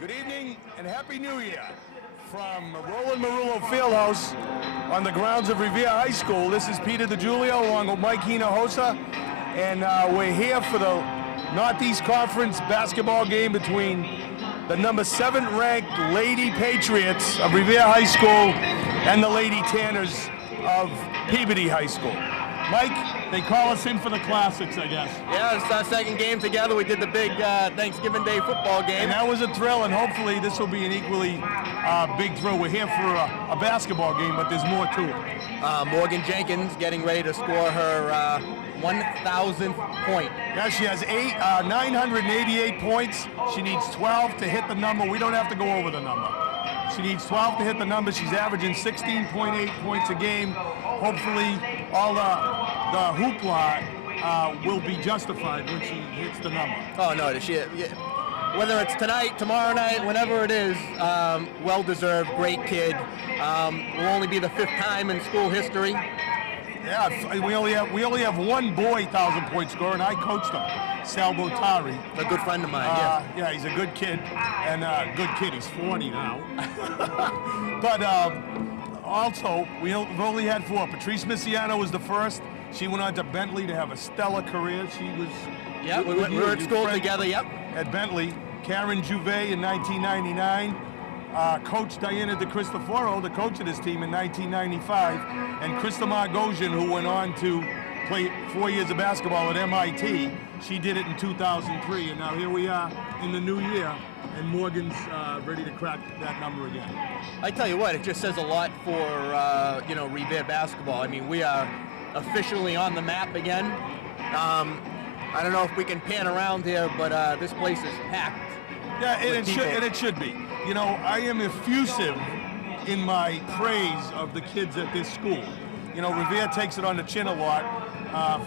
Good evening and Happy New Year from Roland Marullo Fieldhouse on the grounds of Revere High School. This is Peter DiGiulio along with Mike Hinojosa, and we're here for the Northeast Conference basketball game between the number 7 ranked Lady Patriots of Revere High School and the Lady Tanners of Peabody High School. Mike, they call us in for the classics, I guess. Yeah, it's our second game together. We did the big Thanksgiving Day football game. And that was a thrill, and hopefully this will be an equally big thrill. We're here for a basketball game, but there's more to it. Morgan Jenkins getting ready to score her 1,000th point. Yeah, she has 988 points. She needs 12 to hit the number. We don't have to go over the number. She needs 12 to hit the number. She's averaging 16.8 points a game. Hopefully, all the hoopla will be justified when she hits the number. Oh, no, whether it's tonight, tomorrow night, whenever it is, well-deserved, great kid. Will only be the 5th time in school history. Yeah, we only have one boy 1,000-point scorer, and I coached him, Sal Botari. A good friend of mine, yes. Yeah, he's a good kid, and good kid. He's 40 now. But also, we've only had 4. Patrice Misiano was the first. She went on to Bentley to have a stellar career. She was... Yeah, we were at school together, yep. At Bentley. Karen Juve in 1999. Coach Diana DeCristoforo, the coach of this team, in 1995, and Krista Margosian, who went on to play 4 years of basketball at MIT. She did it in 2003, and now here we are in the new year, and Morgan's ready to crack that number again. I tell you what, it just says a lot for Revere basketball. I mean, we are officially on the map again. I don't know if we can pan around here, but this place is packed. Yeah, and it should be. You know, I am effusive in my praise of the kids at this school. You know, Revere takes it on the chin a lot for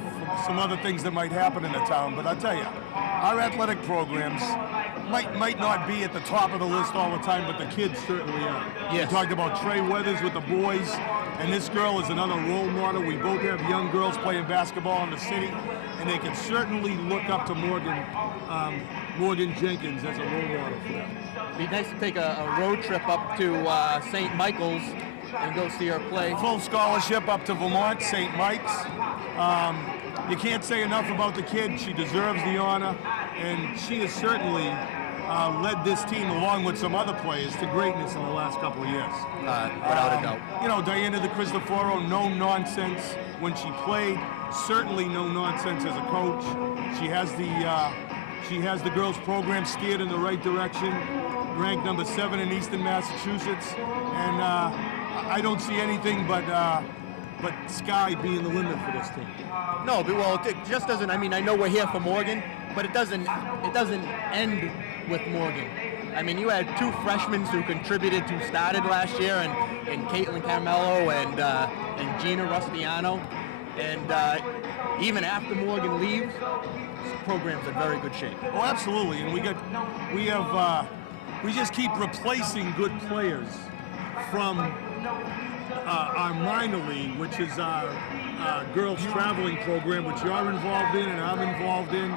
some other things that might happen in the town, but I'll tell you, our athletic programs might not be at the top of the list all the time, but the kids certainly are. Yes. We talked about Trey Weathers with the boys, and this girl is another role model. We both have young girls playing basketball in the city, and they can certainly look up to Morgan Jenkins as a role model for them. It'd be nice to take a road trip up to St. Michael's and go see her play. Full scholarship up to Vermont, St. Mike's. You can't say enough about the kid. She deserves the honor, and she has certainly led this team, along with some other players, to greatness in the last couple of years. Without a doubt. You know, Diana DeCristoforo, no nonsense when she played. Certainly no nonsense as a coach. She has the girls' program steered in the right direction. Ranked number 7 in Eastern Massachusetts, and I don't see anything but sky being the limit for this team. No, well, it just doesn't. I mean, I know we're here for Morgan, but it doesn't end with Morgan. I mean, you had 2 freshmen who contributed, who started last year, and Caitlin Carmelo and Gina Rustiano, and even after Morgan leaves, this program's in very good shape. Oh, absolutely, and we just keep replacing good players from our minor league, which is our girls traveling program, which you're involved in and I'm involved in.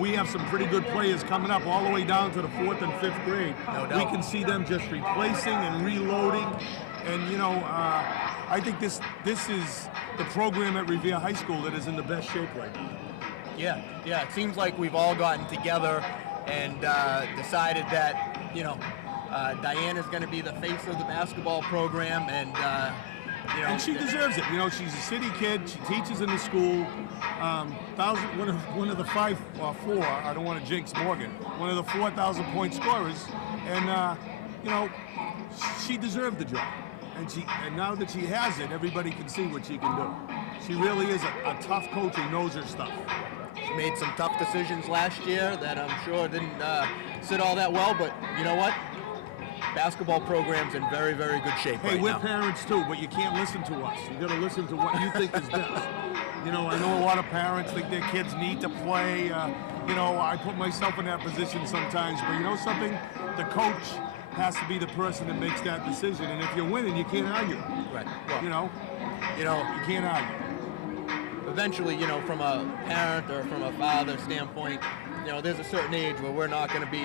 We have some pretty good players coming up all the way down to the 4th and 5th grade. No doubt. We can see them just replacing and reloading. And, you know, I think this is the program at Revere High School that is in the best shape right now. Yeah, it seems like we've all gotten together and decided that, Diana's going to be the face of the basketball program, and and she deserves it. You know, she's a city kid. She teaches in the school. One of the 5 or 4. I don't want to jinx Morgan. One of the 4,000-point scorers, and she deserved the job. And now that she has it, everybody can see what she can do. She really is a tough coach who knows her stuff. She made some tough decisions last year that I'm sure didn't sit all that well, but you know what? Basketball program's in very, very good shape right now. Hey, we're parents too, but you can't listen to us. You got to listen to what you think is best. You know, I know a lot of parents think their kids need to play. I put myself in that position sometimes, but you know something? The coach has to be the person that makes that decision, and if you're winning, you can't argue. Right. Well, you can't argue. Eventually, from a parent or from a father standpoint, you know, there's a certain age where we're not going to be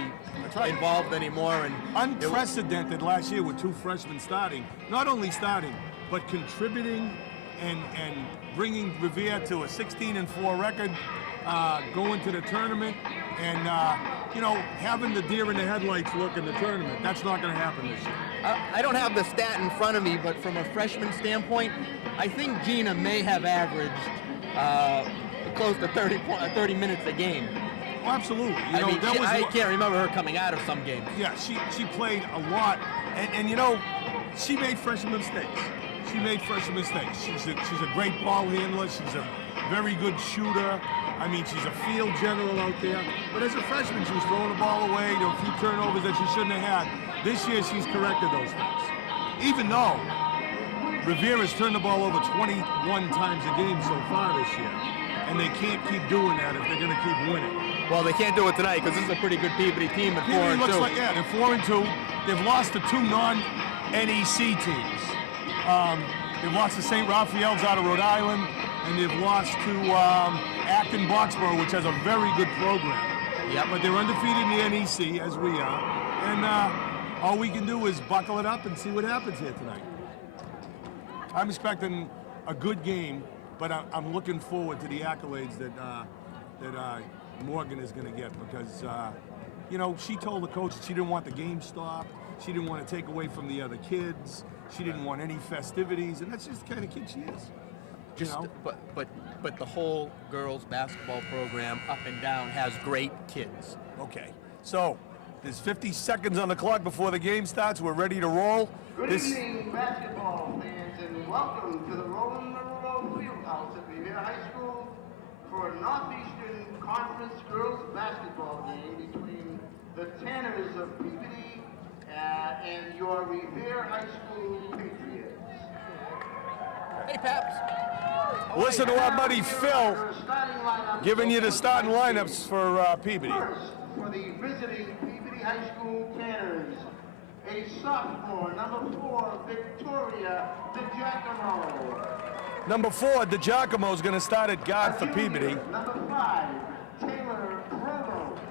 right. involved anymore. And Unprecedented last year with 2 freshmen starting. Not only starting, but contributing and bringing Revere to a 16-4 record, going to the tournament, and you know, having the deer in the headlights look in the tournament. That's not going to happen this year. I don't have the stat in front of me, but from a freshman standpoint, I think Gina may have averaged close to 30 minutes a game. Oh, absolutely. I can't remember her coming out of some games. Yeah, she played a lot, and you know, she made freshman mistakes. She's a great ball handler. She's a very good shooter. I mean, she's a field general out there. But as a freshman, she was throwing the ball away. There were a few turnovers that she shouldn't have had. This year, she's corrected those things. Even though Revere has turned the ball over 21 times a game so far this year, and they can't keep doing that if they're going to keep winning. Well, they can't do it tonight because this is a pretty good Peabody team at 4-2. Looks like, yeah, they're 4-2. They've lost to 2 non-NEC teams. They've lost to St. Raphael's out of Rhode Island, and they've lost to Acton Boxborough, which has a very good program. Yep. But they're undefeated in the NEC, as we are. And all we can do is buckle it up and see what happens here tonight. I'm expecting a good game, but I'm looking forward to the accolades that Morgan is going to get because, you know, she told the coach that she didn't want the game stopped. She didn't want to take away from the other kids. She didn't want any festivities, and that's just the kind of kid she is. Just, you know? But the whole girls basketball program up and down has great kids. Okay, so there's 50 seconds on the clock before the game starts. We're ready to roll. Good evening, basketball fans, and welcome to the Roland Marulo Fieldhouse at Revere High School for a Northeastern Conference girls basketball game between the Tanners of Peabody and your Revere High School Patriots. Hey, Paps. Listen to our buddy Phil giving you the starting lineups for Peabody. First, for the visiting Peabody High School Tanners, a sophomore, number 4, Victoria DiGiacomo. Number 4, DiGiacomo is going to start at guard for Peabody. Number 5, Taylor Provost.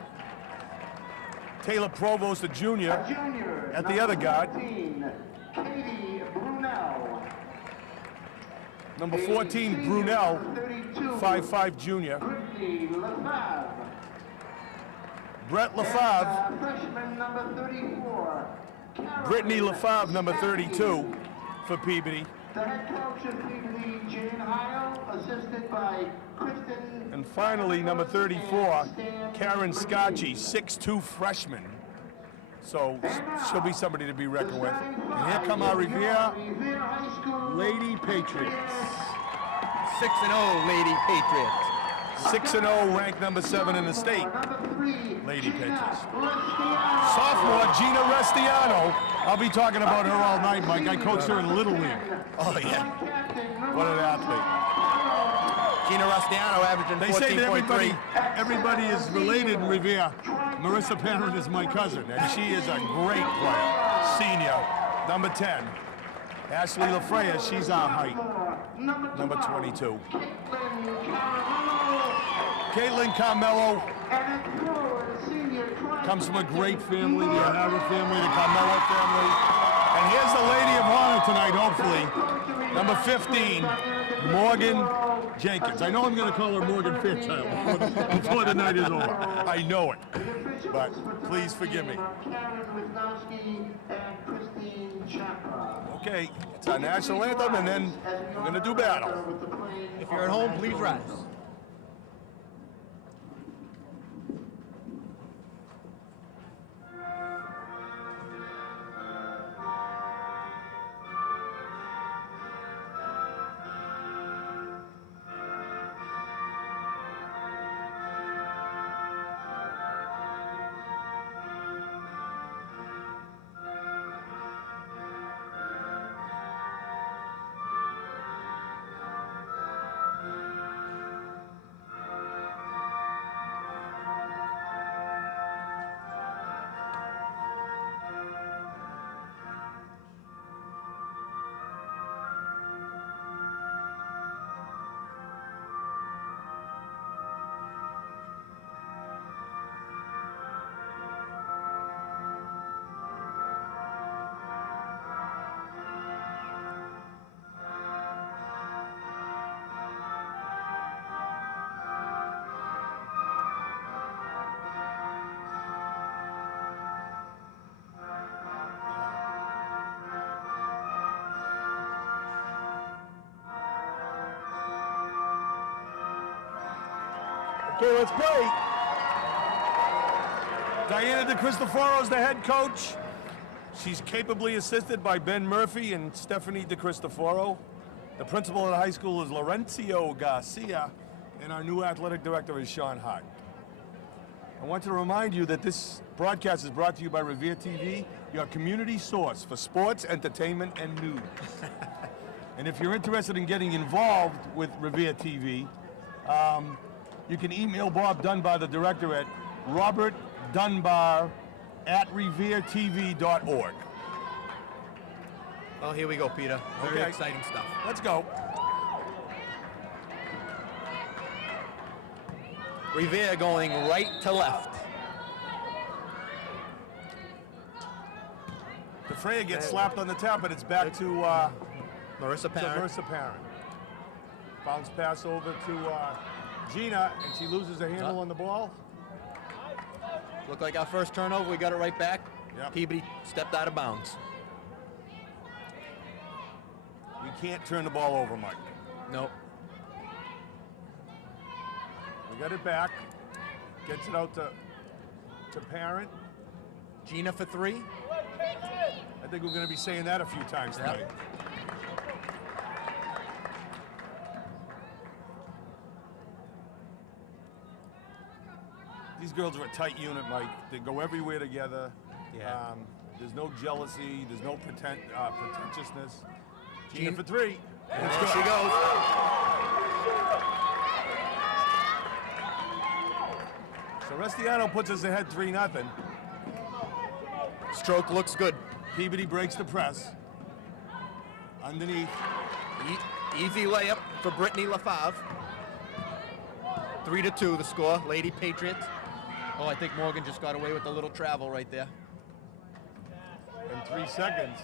Taylor Provost, a junior, at the other guard. 14, Katie Brunel. Number 14, Brunel, 5'5" junior. Brittany Lefebvre. Brett Lefebvre. Freshman number 34. Brittany Lefebvre, number 32 for Peabody. The head coach of Peabody, Jane Heil, assisted by Kristen. And finally, number 34, Karen Scacci, 6'2" freshman. So she'll be somebody to be reckoned with. And here come our Revere Lady Patriots. 6-0 Lady Patriots. 6-0, ranked number 7 in the state. Lady Patriots. Sophomore Gina Restiano. I'll be talking about her all night, Mike. I coached her in Little League. Oh, yeah. What an athlete. Gina Restiano averaging 14.3. They say that everybody is related in Revere. Marissa Parent is my cousin, and she is a great player. Senior, number 10. Ashley Lafreya, she's our height. Number 22. Caitlin Carmelo comes from a great family, the O'Hara family, the Carmelo family. And here's the lady of honor tonight, hopefully. Number 15, Morgan Jenkins. I know I'm going to call her Morgan Fairchild before the night is over. I know it. But please forgive me. Okay, it's our national anthem, and then we're going to do battle. If you're at home, please rise. Okay, let's play. Diana DeCristoforo is the head coach. She's capably assisted by Ben Murphy and Stephanie DeCristoforo. The principal of the high school is Lorenzo Garcia, and our new athletic director is Sean Hart. I want to remind you that this broadcast is brought to you by Revere TV, your community source for sports, entertainment, and news. And if you're interested in getting involved with Revere TV, you can email Bob Dunbar, the director, at robertdunbar@reveretv.org. Oh, here we go, Peter. Very Okay. exciting stuff. Let's go. Revere going right to left. DeFrea gets slapped on the tap, but it's back to Marissa Parent. Marissa Parent. Bounce pass over to Gina, and she loses her handle on the ball. Looked like our first turnover. We got it right back. Yep. Peabody stepped out of bounds. We can't turn the ball over, Mike. Nope. We got it back. Gets it out to Parent. Gina for three. I think we're going to be saying that a few times Yep. tonight. These girls are a tight unit, Mike. They go everywhere together. Yeah. There's no jealousy. There's no pretentiousness. Gina Gina- for three. And Let's there go. she goes. So Restiano puts us ahead 3-0. Stroke looks good. Peabody breaks the press. Underneath. Easy layup for Brittany LaFave. 3-2 the score. Lady Patriots. Oh, I think Morgan just got away with a little travel right there. In 3 seconds.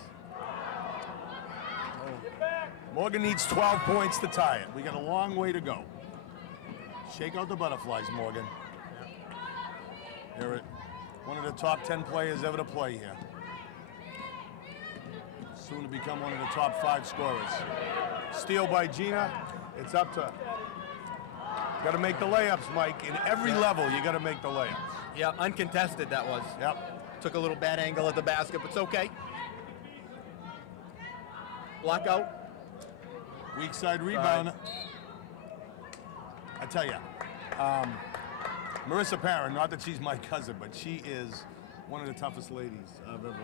Morgan needs 12 points to tie it. We got a long way to go. Shake out the butterflies, Morgan. You're one of the top 10 players ever to play here. Soon to become one of the top 5 scorers. Steal by Gina. It's up to... Got to make the layups, Mike. In every level, you got to make the layups. Yeah, uncontested that was. Yep. Took a little bad angle at the basket, but it's okay. Block out. Weak side rebound. I tell you, Marissa Parent, not that she's my cousin, but she is one of the toughest ladies I've ever.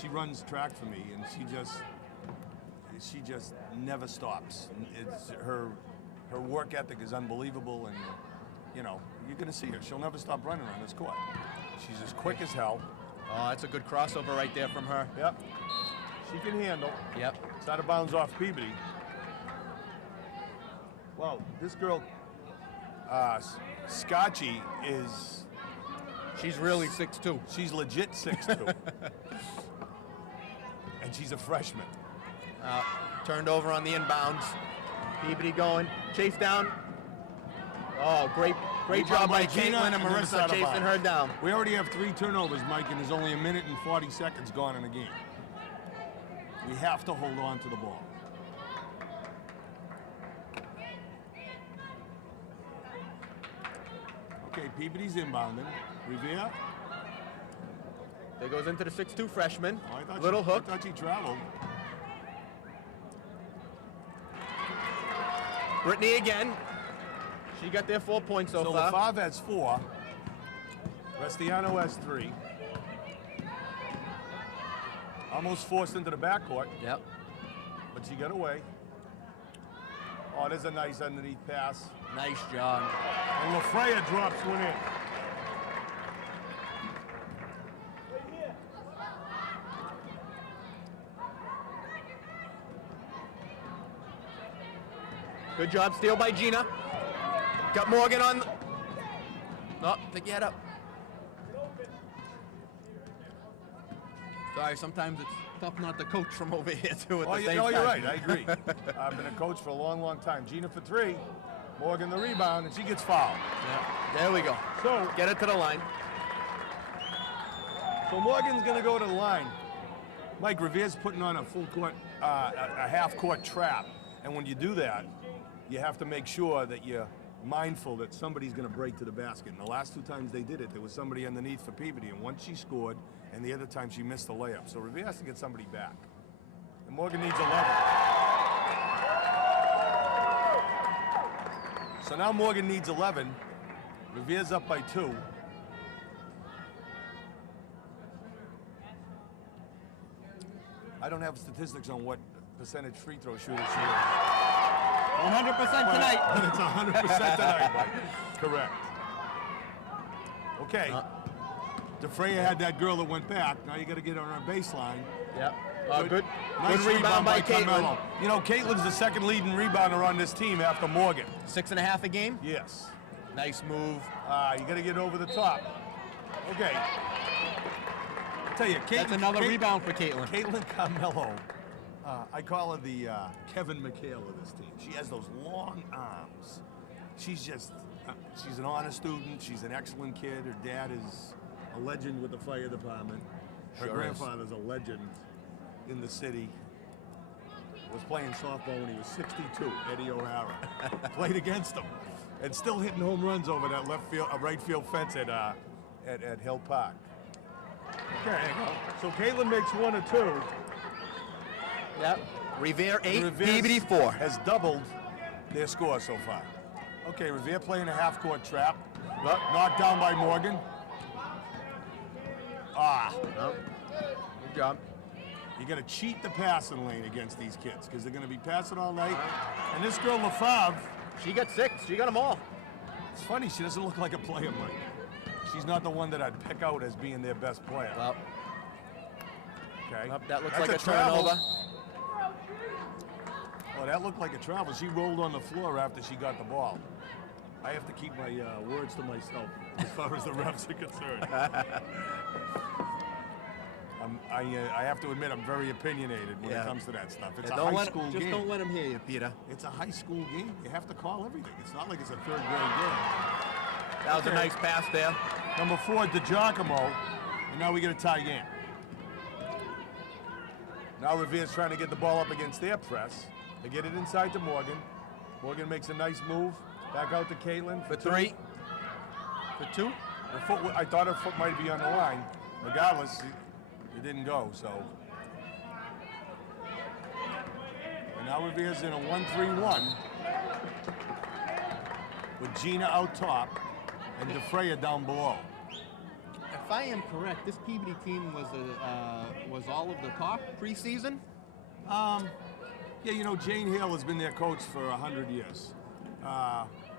She runs track for me, and she just never stops. It's her work ethic is unbelievable, and you know you're gonna see her. She'll never stop running on this court. She's as quick as hell. Oh, that's a good crossover right there from her. Yep. She can handle. Yep. It's out of bounds off Peabody. Well, this girl, Scotchy, is... She's really 6'2". She's legit 6'2". And she's a freshman. Turned over on the inbounds. Peabody going. Chase down. Oh, great job by Gina, Caitlin and then it's Marissa out of chasing bounds. her down. We already have 3 turnovers, Mike, and there's only 1 minute and 40 seconds gone in the game. We have to hold on to the ball. Okay, Peabody's inbounding. Revere. There goes into the 6'2" freshman. Oh, I thought Little hook. I thought she traveled. Brittany again. She got their 4 points so So far. LaFave has 4. Restiano has 3. Almost forced into the backcourt, Yep. but she got away. Oh, there's a nice underneath pass. Nice job. And LaFrea drops one in. Good job. Steal by Gina. Got Morgan on. Oh, pick your head up. Sorry, sometimes it's tough not to coach from over here too at Oh, the same you're time. right. I agree. I've been a coach for a long, long time. Gina for 3. Morgan the rebound, and she gets fouled. Yeah. There we go. So, Get it to the line. so Morgan's going to go to the line. Mike Revere's putting on a full court, a half court trap, and when you do that, you have to make sure that you mindful that somebody's going to break to the basket. And the last 2 times they did it, there was somebody underneath for Peabody, and once she scored, and the other time she missed the layup. So Revere has to get somebody back. And Morgan needs 11. So now Morgan needs 11. Revere's up by 2. I don't have statistics on what percentage free throw shooter she is. 100% tonight. But it's 100% tonight, Mike. Correct. Okay. DeFrea had that girl that went back. Now you got to get her on her baseline. Yep. Good. Good rebound by Caitlin. Carmelo. You know, Caitlin's the second leading rebounder on this team after Morgan. 6.5 a game. Yes. Nice move. You got to get over the top. Okay. I'll tell you, Caitlin. That's another rebound for Caitlin. Caitlin Carmelo. I call her the Kevin McHale of this team. She has those long arms. She's just, she's an honor student. She's an excellent kid. Her dad is a legend with the fire department. Her Sure grandfather's a legend in the city. Was playing softball when he was 62, Eddie O'Hara. Played against him. And still hitting home runs over that left field, right field fence at Hill Park. Okay, so Caitlin makes 1 or 2. Yep. Revere 8, Revere Peabody 4. has doubled their score so far. Okay, Revere playing a half-court trap. Knocked down by Morgan. Nope. Good job. You got to cheat the passing lane against these kids because they're going to be passing all night. And this girl, LaFave, She got 6. She got them all. it's funny, she doesn't look like a player, Mike. She's not the one that I'd pick out as being their best player. Well, Okay. that looks That's like a travel. turnover. Oh, that looked like a travel. She rolled on the floor after she got the ball. I have to keep my words to myself as far as the refs are concerned. I have to admit I'm very opinionated when it comes to that stuff. It's a high school game. Just don't let him hear you, Peter. It's a high school game. You have to call everything. It's not like it's a third grade game. That was a Okay. nice pass there. Number 4, DiGiacomo, and now we get a tie game. Now Revere's trying to get the ball up against their press. They get it inside to Morgan. Morgan makes a nice move. Back out to Caitlin For 3. For 2. Her foot, I thought her foot might be on the line. Regardless, it didn't go, so. And now Revere's in a 1-3-1 with Gina out top and DeFrea down below. If I am correct, this Peabody team was all of the talk preseason. Yeah, you know, Jane Hale has been their coach for 100 years.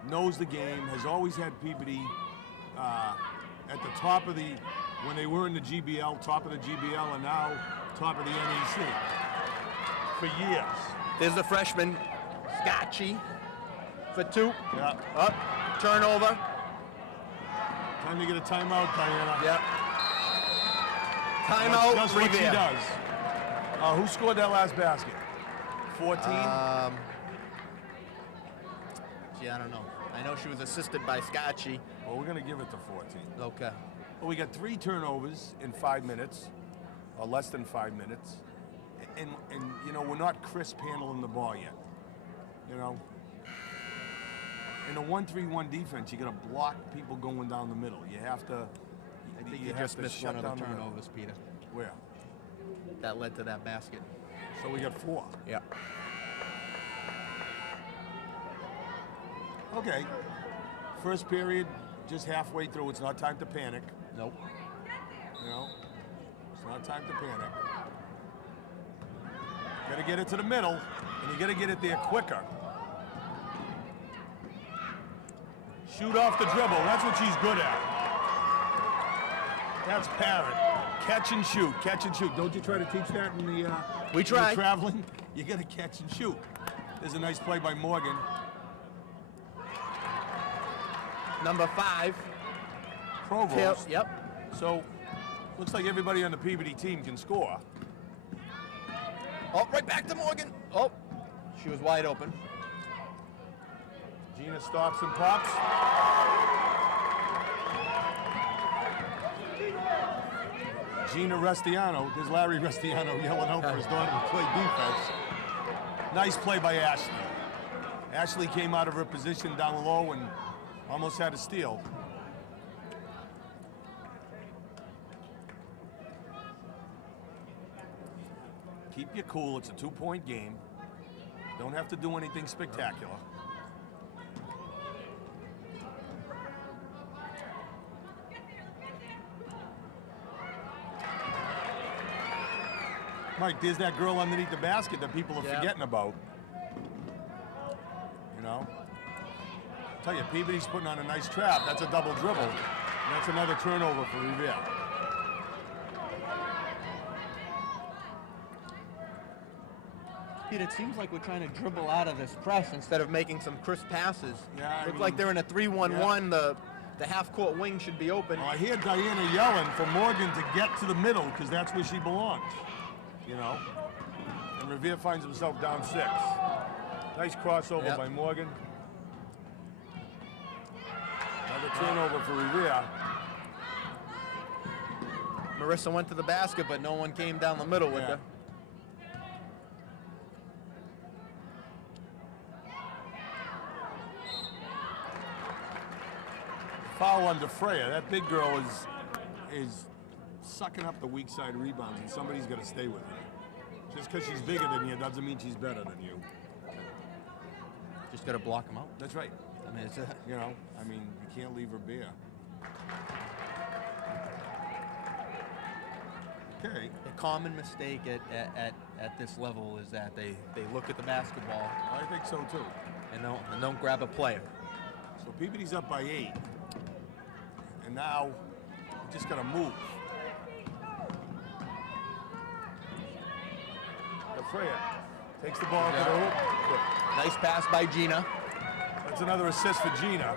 Knows the game, has always had Peabody at the top of the, when they were in the GBL, top of the GBL, and now top of the NEC for years. There's the freshman, Scotchy, for 2. Yeah. Up, turnover. Time to get a timeout, Diana. Yep. Timeout, That's what she Revere. does. Who scored that last basket? 14? Gee, I don't know. I know she was assisted by Scotchy. Well, we're going to give it to 14. Okay. Well, we got 3 turnovers in 5 minutes, or less than 5 minutes. And you know, we're not crisp handling the ball yet. You know? In a 1-3-1 defense, you got to block people going down the middle. You have to. I think you have just to missed shut one of down the middle. turnovers, Peter. Where? That led to that basket. So we got 4. Yeah. Okay. First period, just halfway through. It's not time to panic. Nope. You know, it's not time to panic. Got to get it to the middle, and you got to get it there quicker. Shoot off the dribble. That's what she's good at. That's Parrott. Catch and shoot. Catch and shoot. Don't you try to teach that in the We try. in the traveling? You got to catch and shoot. There's a nice play by Morgan. Number 5. Provost. Yep. So, looks like everybody on the Peabody team can score. Oh, right back to Morgan. Oh, she was wide open. Gina stops and pops. Gina Restiano, there's Larry Restiano yelling out for his daughter to play defense. Nice play by Ashley. Ashley came out of her position down low and almost had a steal. Keep your cool. It's a 2-point game. Don't have to do anything spectacular. Mike, there's that girl underneath the basket that people are forgetting about. You know? I tell you, Peabody's putting on a nice trap. That's a double dribble. And that's another turnover for Revere. Pete, it seems like we're trying to dribble out of this press instead of making some crisp passes. Yeah, Looks like they're in a 3-1-1. The half-court wing should be open. Well, I hear Diana yelling for Morgan to get to the middle because that's where she belongs. You know? And Revere finds himself down 6. Nice crossover by Morgan. Another turnover for Revere. Marissa went to the basket, but no one came down the middle with her. Foul on DeFreya. That big girl is sucking up the weak side rebounds, and somebody's got to stay with her. Just because she's bigger than you doesn't mean she's better than you. Just got to block them out. That's right. I mean, it's you know, I mean, you can't leave her bare. Okay. a common mistake at this level is that they look at the basketball I think so too. and don't grab a player. So Peabody's up by 8. And now we just got to move. DeFreya takes the ball to the hoop. Nice pass by Gina. That's another assist for Gina.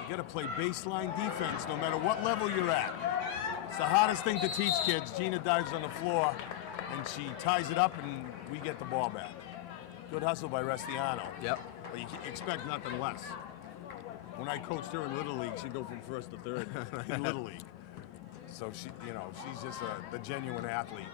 You got to play baseline defense no matter what level you're at. It's the hardest thing to teach kids. Gina dives on the floor and she ties it up and we get the ball back. Good hustle by Restiano. Yep. But you expect nothing less. When I coached her in Little League, she'd go from first to third in Little League. So she, you know, she's just the genuine athlete.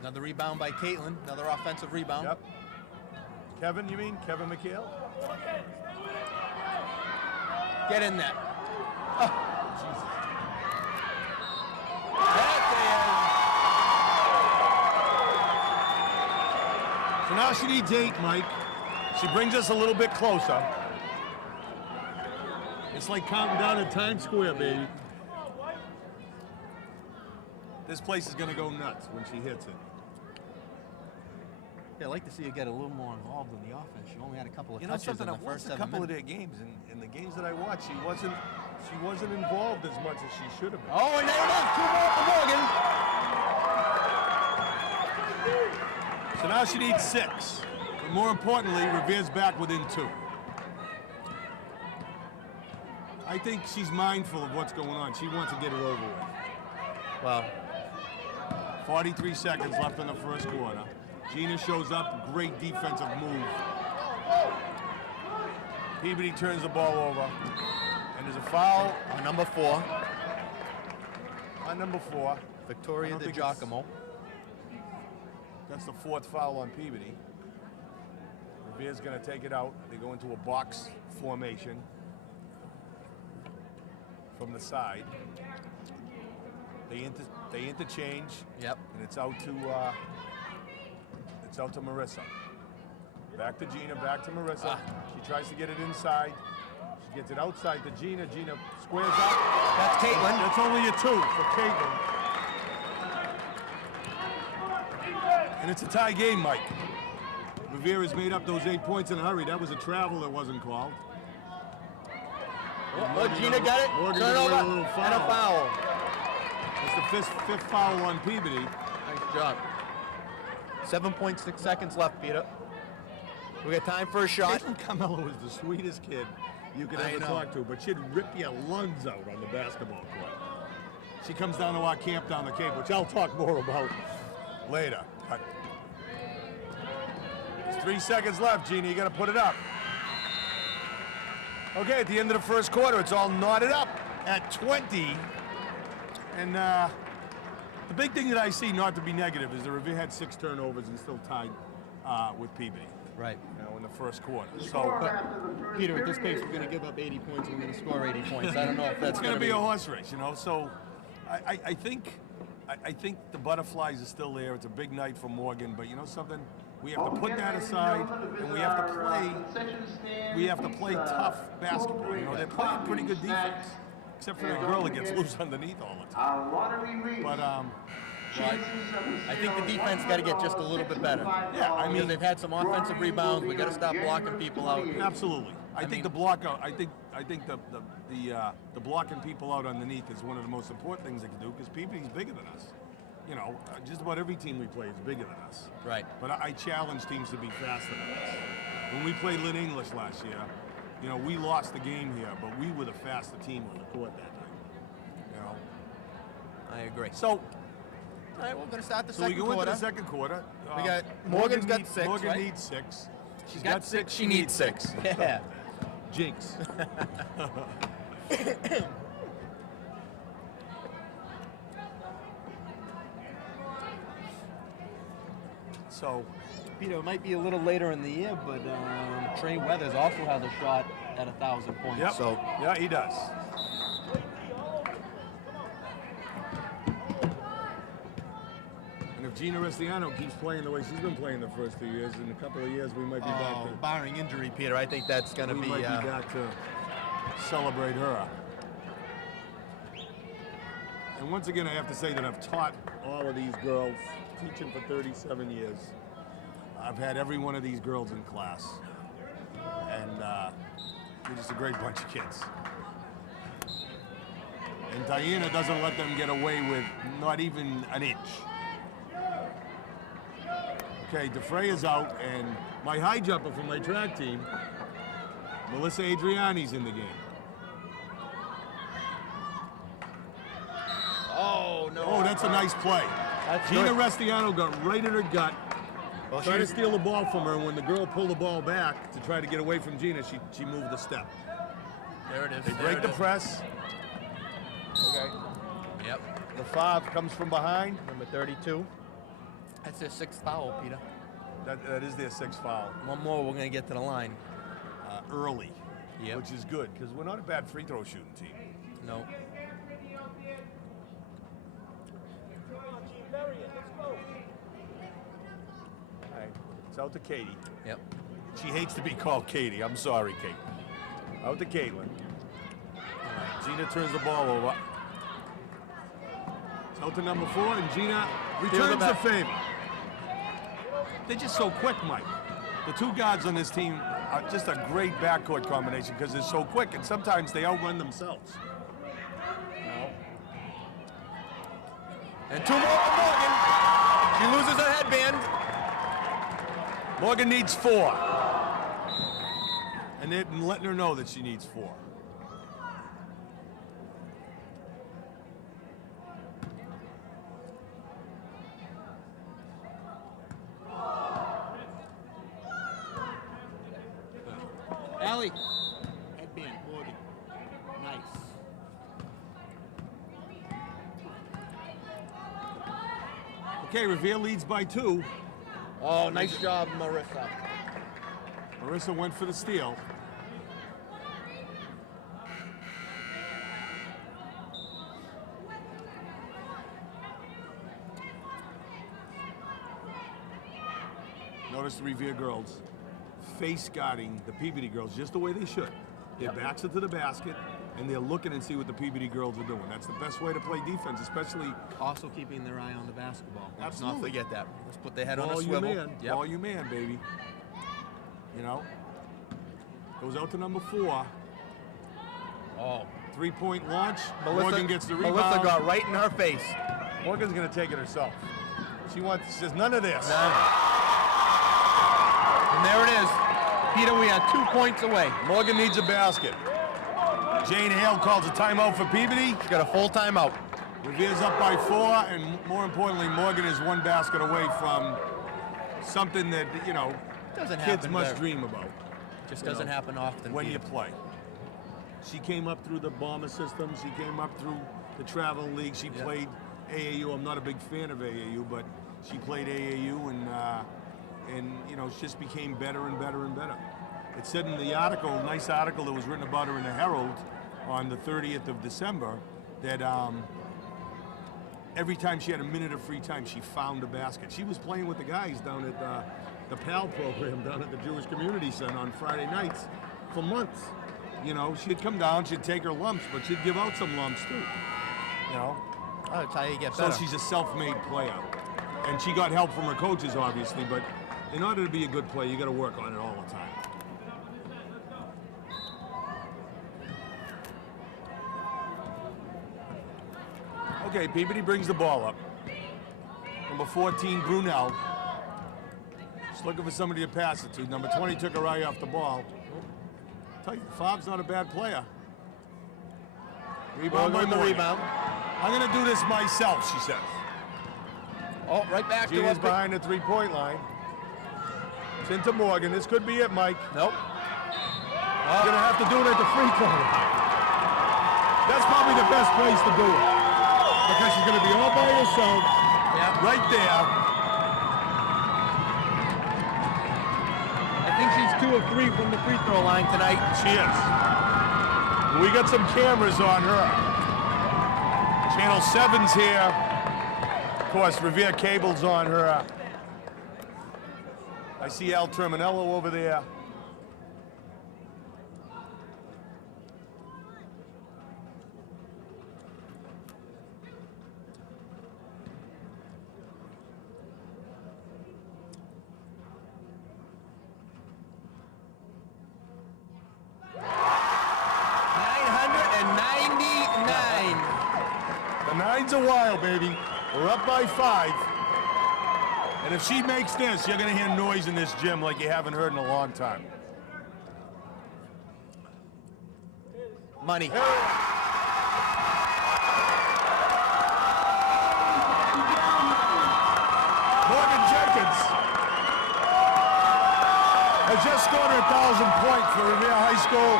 Another rebound by Caitlin. Another offensive rebound. Yep. Kevin, you mean? Kevin McHale? Get in there. So now she needs 8, Mike. She brings us a little bit closer. It's like counting down at Times Square, baby. This place is gonna go nuts when she hits it. Yeah, I'd like to see her get a little more involved in the offense. She only had a couple of You know touches something? in I've the watched first a 7 couple of minutes. their games, and in the games that I watched, she wasn't involved as much as she should have been. Oh, and there it is. 2 more for Morgan. So now she needs 6. But more importantly, Revere's back within 2. I think she's mindful of what's going on. She wants to get it over with. Well, 43 seconds left in the first quarter. Gina shows up, great defensive move. Peabody turns the ball over. And there's a foul on number 4, on number 4. Victoria I don't think DiGiacomo. That's the 4th foul on Peabody. Revere's gonna take it out. They go into a box formation from the side. They interchange. Yep. And it's out to Marissa. Back to Gina, back to Marissa. She tries to get it inside. She gets it outside to Gina. Gina squares up. That's Caitlin. That's only a 2 for Caitlin. And it's a tie game, Mike. Revere has made up those 8 points in a hurry. That was a travel that wasn't called. Oh, Gina got it. Morgan Turnover got a little and a foul. That's the fifth foul on Peabody. Nice job. 7.6 seconds left, Peter. We got time for a shot. Caitlin Carmelo is the sweetest kid you could I ever know. talk to, but she'd rip your lungs out on the basketball court. She comes down to our camp down the Cape, which I'll talk more about later. But 3 seconds left, Gina. You got to put it up. Okay, at the end of the first quarter, it's all knotted up at 20. And the big thing that I see, not to be negative, is the Revere had 6 turnovers and still tied with Peabody. Right. You know, in the first quarter. Score So after the first Peter, at this period. pace, we're going to give up 80 points and we're going to score 80 points. I don't know if that's it's going to be a horse race, you know. So I think the butterflies are still there. It's a big night for Morgan, but you know something? We have to put that aside, and we have to play. We have to play tough basketball. You know, they're playing pretty good defense, except for that girl that gets loose underneath all the time. Our lottery reads. But I think the defense got to get just a little bit better. yeah, I Because mean, they've had some offensive rebounds. We got to stop blocking people out. absolutely. I think mean- the block out. I think the blocking people out underneath is one of the most important things they can do because Peabody's bigger than us. You know, just about every team we play is bigger than us. Right. But I challenge teams to be faster than us. When we played Lynn English last year, you know, we lost the game here, but we were the faster team on the court that night. You know. I agree. So, All right, we're going to start the so we second go quarter. into the second quarter. We got Morgan's got needs, 6, Morgan right? needs 6. She's got 6. She needs 6. Yeah. Jinx. So, Peter, it might be a little later in the year, but Trey Weathers also has a shot at 1,000 points. yep. So yeah, he does. And if Gina Restiano keeps playing the way she's been playing the first 2 years, in a couple of years we might be back to barring injury, Peter, I think that's going to we be. might be back to celebrate her. And once again, I have to say that I've taught all of these girls, teaching for 37 years. I've had every one of these girls in class, and they're just a great bunch of kids. And Diana doesn't let them get away with not even an inch. Okay, DeFrey is out, and my high jumper from my track team, Melissa Adriani's in the game. Oh no! Oh, that's a nice play. That's Gina good. Restiano got right in her gut, Well, tried to she- steal the ball from her, and when the girl pulled the ball back to try to get away from Gina, she moved a step. There it is. They there break it the is. press. Okay. Yep. The foul comes from behind. Number 32. That's their 6th foul, Peter. That is their 6th foul. One more, we're going to get to the line. Early, Yep. which is good, because we're not a bad free throw shooting team. No. All right. It's out to Katie. Yep. She hates to be called Katie. I'm sorry, Kate. Out to Caitlin. Gina turns the ball over. It's out to number 4, and Gina returns the back. favor. They're just so quick, Mike. The 2 guards on this team are just a great backcourt combination because they're so quick, and sometimes they outrun themselves. And 2 more for Morgan. She loses her headband. Morgan needs 4. And they're letting her know that she needs 4. Allie. Headband, Morgan. Nice. Okay, Revere leads by 2. Oh, nice job, Marissa. Marissa went for the steal. Notice the Revere girls face guarding the Peabody girls just the way they should. Their backs are to the basket, and they're looking and see what the Peabody girls are doing. That's the best way to play defense, especially Also keeping their eye on the basketball. Let's not Absolutely. forget that. Let's put their head on ball a you swivel. man, Yep. ball you man, baby. You know? Goes out to number 4. Oh. 3-point launch. Melissa, Morgan gets the rebound. Melissa got right in her face. Morgan's gonna take it herself. She says none of this. And there it is. Peter, we are 2 points away. Morgan needs a basket. Jane Hale calls a timeout for Peabody. She got a full timeout. Revere's up by 4, and more importantly, Morgan is 1 basket away from something that, you know, Doesn't kids happen must very- dream about Just you doesn't know, happen often. when you Peter. play. She came up through the Bomber system. She came up through the Travel League. She played AAU. I'm not a big fan of AAU, but she played AAU, and you know, just became better and better and better. It said in the article, nice article that was written about her in the Herald on the 30th of December, that every time she had a minute of free time, she found a basket. She was playing with the guys down at the PAL program down at the Jewish Community Center on Friday nights for months. You know, she'd come down, she'd take her lumps, but she'd give out some lumps too. You know, Oh, that's how you get so better. she's a self-made player, and she got help from her coaches, obviously. But in order to be a good player, you got to work on it all the time. Okay, Peabody brings the ball up. Number 14, Brunel. Just looking for somebody to pass it to. Number 20 took her eye off the ball. Tell you, Fav's not a bad player. Rebound by Morgan the Morgan. rebound. I'm gonna do this myself, she says. Oh, right back She to is us. behind the three-point line. It's into Morgan. This could be it, Mike. Nope. You're gonna have to do it at the free throw line. That's probably the best place to do it. Because she's gonna be all by herself, Yeah. right there. I think she's 2 of 3 from the free throw line tonight. She is. We got some cameras on her. Channel 7's here. Of course, Revere Cable's on her. I see Al Terminello over there. The nine's a while, baby. We're up by 5. And if she makes this, you're gonna hear noise in this gym like you haven't heard in a long time. Money. Morgan Jenkins has just scored her 1,000 point for Revere High School.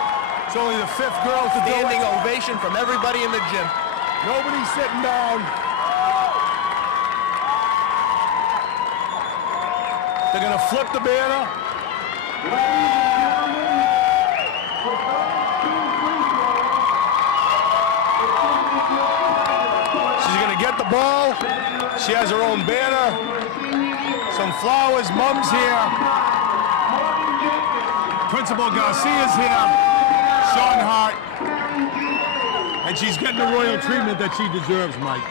It's only the 5th girl to do Standing it. ovation from everybody in the gym. Nobody's sitting down. They're gonna flip the banner. She's gonna get the ball. She has her own banner. Some flowers. Mom's here. Principal Garcia's here. Sean Hart. And she's getting the royal treatment that she deserves, Mike.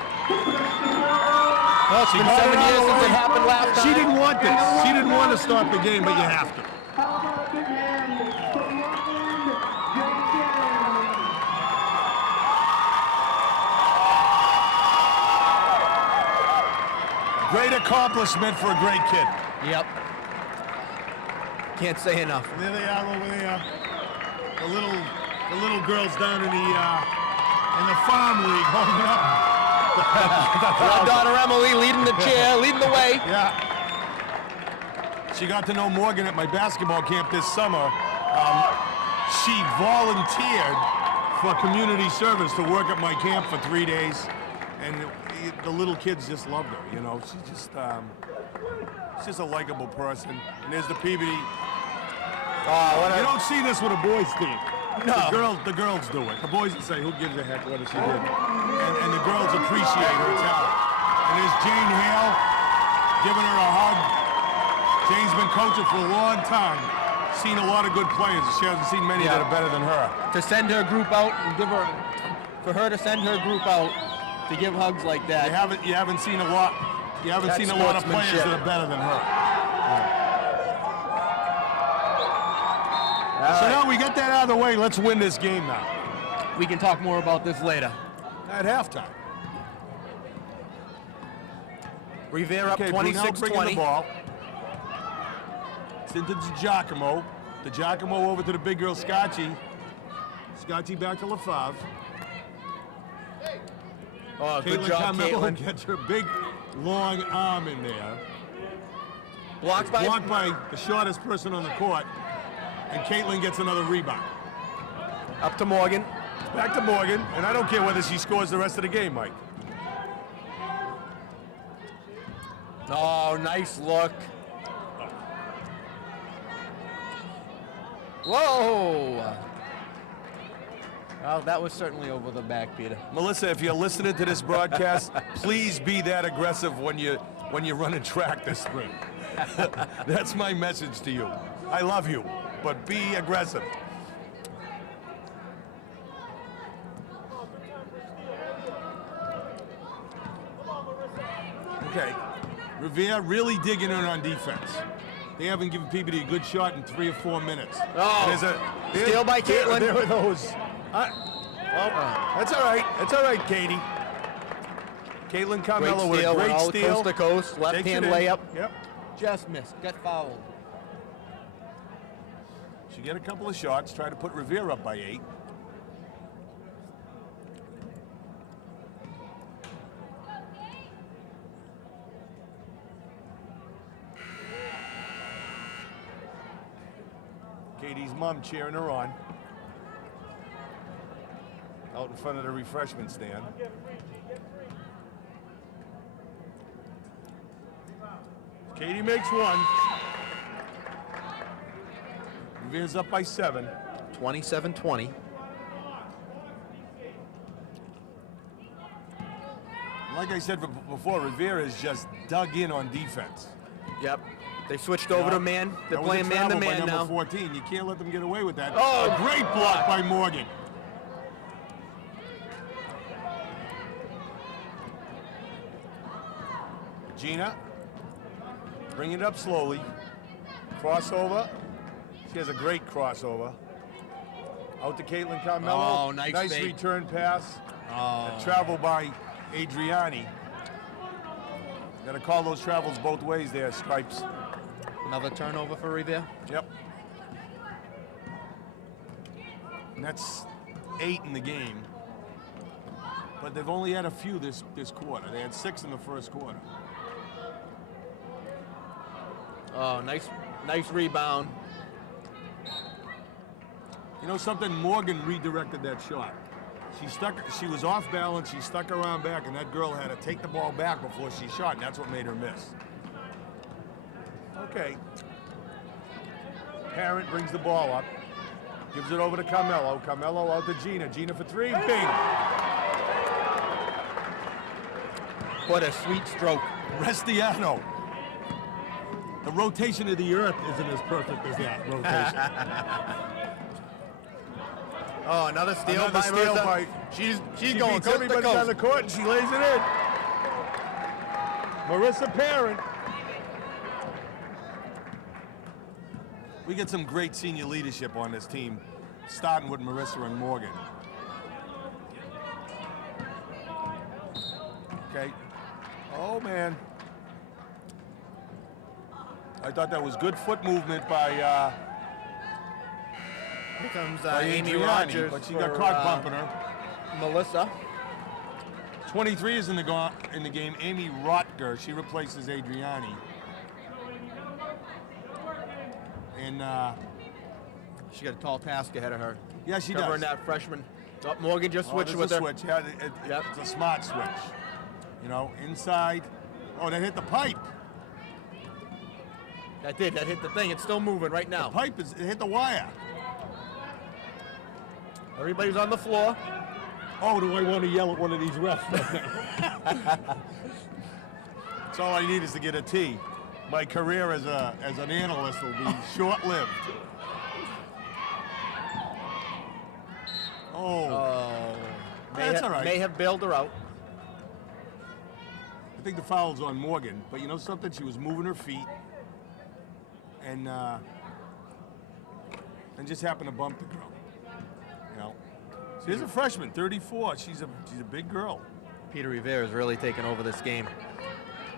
Well, it's been got 7 it out years of the since way. it happened last time. She didn't want this. She didn't want to stop the game, but you have to. Great accomplishment for a great kid. Yep. Can't say enough. There they are over there. The little girls down in the farm league holding up. Our daughter Emily leading the chair, leading the way. Yeah. She got to know Morgan at my basketball camp this summer. She volunteered for community service to work at my camp for 3 days, and the little kids just loved her. You know, she's just a likable person. And there's the Peabody. You don't see this with a boys team. No. The girls do it. The boys say, "Who gives a heck what she did?" And the girls appreciate her talent. And there's Jane Hale giving her a hug. Jane's been coaching for a long time. Seen a lot of good players. She hasn't seen many that are better than her. To send her group out and for her to send her group out to give hugs like that. You haven't seen a lot. You haven't That's seen a lot of players sportsmanship. that are better than her. All So right. now we get that out of the way. Let's win this game now. We can talk more about this later. At halftime. Revere up Okay, Brunel bringing the 26-20. ball. It's into DiGiacomo. DiGiacomo over to the big girl, Scotchy. Scotchy back to LaFave. Oh, good Caitlin job, Carmelo Caitlin. gets her big, long arm in there. Blocked by. Blocked by the shortest person on the court, and Caitlin gets another rebound. Up to Morgan. Back to Morgan, and I don't care whether she scores the rest of the game, Mike. Oh, nice look. Whoa! Well, that was certainly over the back, Peter. Melissa, if you're listening to this broadcast, please be that aggressive when you're running track this spring. That's my message to you. I love you, but be aggressive. Okay, Revere really digging in on defense. They haven't given Peabody a good shot in 3 or 4 minutes. Oh, steal by Caitlin. There are those. Well, that's all right. That's all right, Katie. Caitlin Carmelo with a great steal. Coast to coast, left Takes hand it in. layup. Yep. Just missed. Got fouled. She get a couple of shots, try to put Revere up by 8. Katie's mom cheering her on. Out in front of the refreshment stand. Katie makes one. Revere's up by 7. 27-20. Like I said before, Revere has just dug in on defense. Yep. They switched over to man. They're That was a playing man to travel by man now. number 14. You can't let them get away with that. Oh, a great block by Morgan. Gina, bring it up slowly. Crossover. She has a great crossover. Out to Caitlin Carmelo. Oh, nice fake. Return pass. Oh. A travel by Adriani. Got to call those travels both ways there, Stripes. Another turnover for Revere. Yep. And that's 8 in the game. But they've only had a few this quarter. They had 6 in the first quarter. Oh, nice rebound. You know something? Morgan redirected that shot. She was off balance, she stuck around back, and that girl had to take the ball back before she shot, and that's what made her miss. Okay. Parent brings the ball up, gives it over to Carmelo. Carmelo out to Gina. Gina for 3, bing! What a sweet stroke. Restiano. The rotation of the earth isn't as perfect as that rotation. Oh, another steal by steal Marissa. by. She's She going beats coast to everybody on the coast. court and she lays it in. Marissa Parent. We get some great senior leadership on this team, starting with Marissa and Morgan. Okay. Oh, man. I thought that was good foot movement by Here comes Amy Amy Rogers, but she got for, caught bumping her. Melissa. 23 is in the game. Amy Rotger, she replaces Adriani. And She got a tall task ahead of her. yeah, she Covering does. that freshman. Oh, Morgan just switched there's with a her. switch. Yeah, Yep. it's a smart switch. You know, inside. Oh, that hit the pipe. That hit the thing. It's still moving right now. Pipe it hit the wire. Everybody's on the floor. Oh, do I want to yell at one of these refs right now? That's all I need is to get a T. My career as an analyst will be short-lived. Oh, that's all right. May have bailed her out. I think the foul's on Morgan, but you know something? She was moving her feet, and just happened to bump the girl. You know, she's a freshman, 34. She's a big girl. Peter Revere is really taking over this game.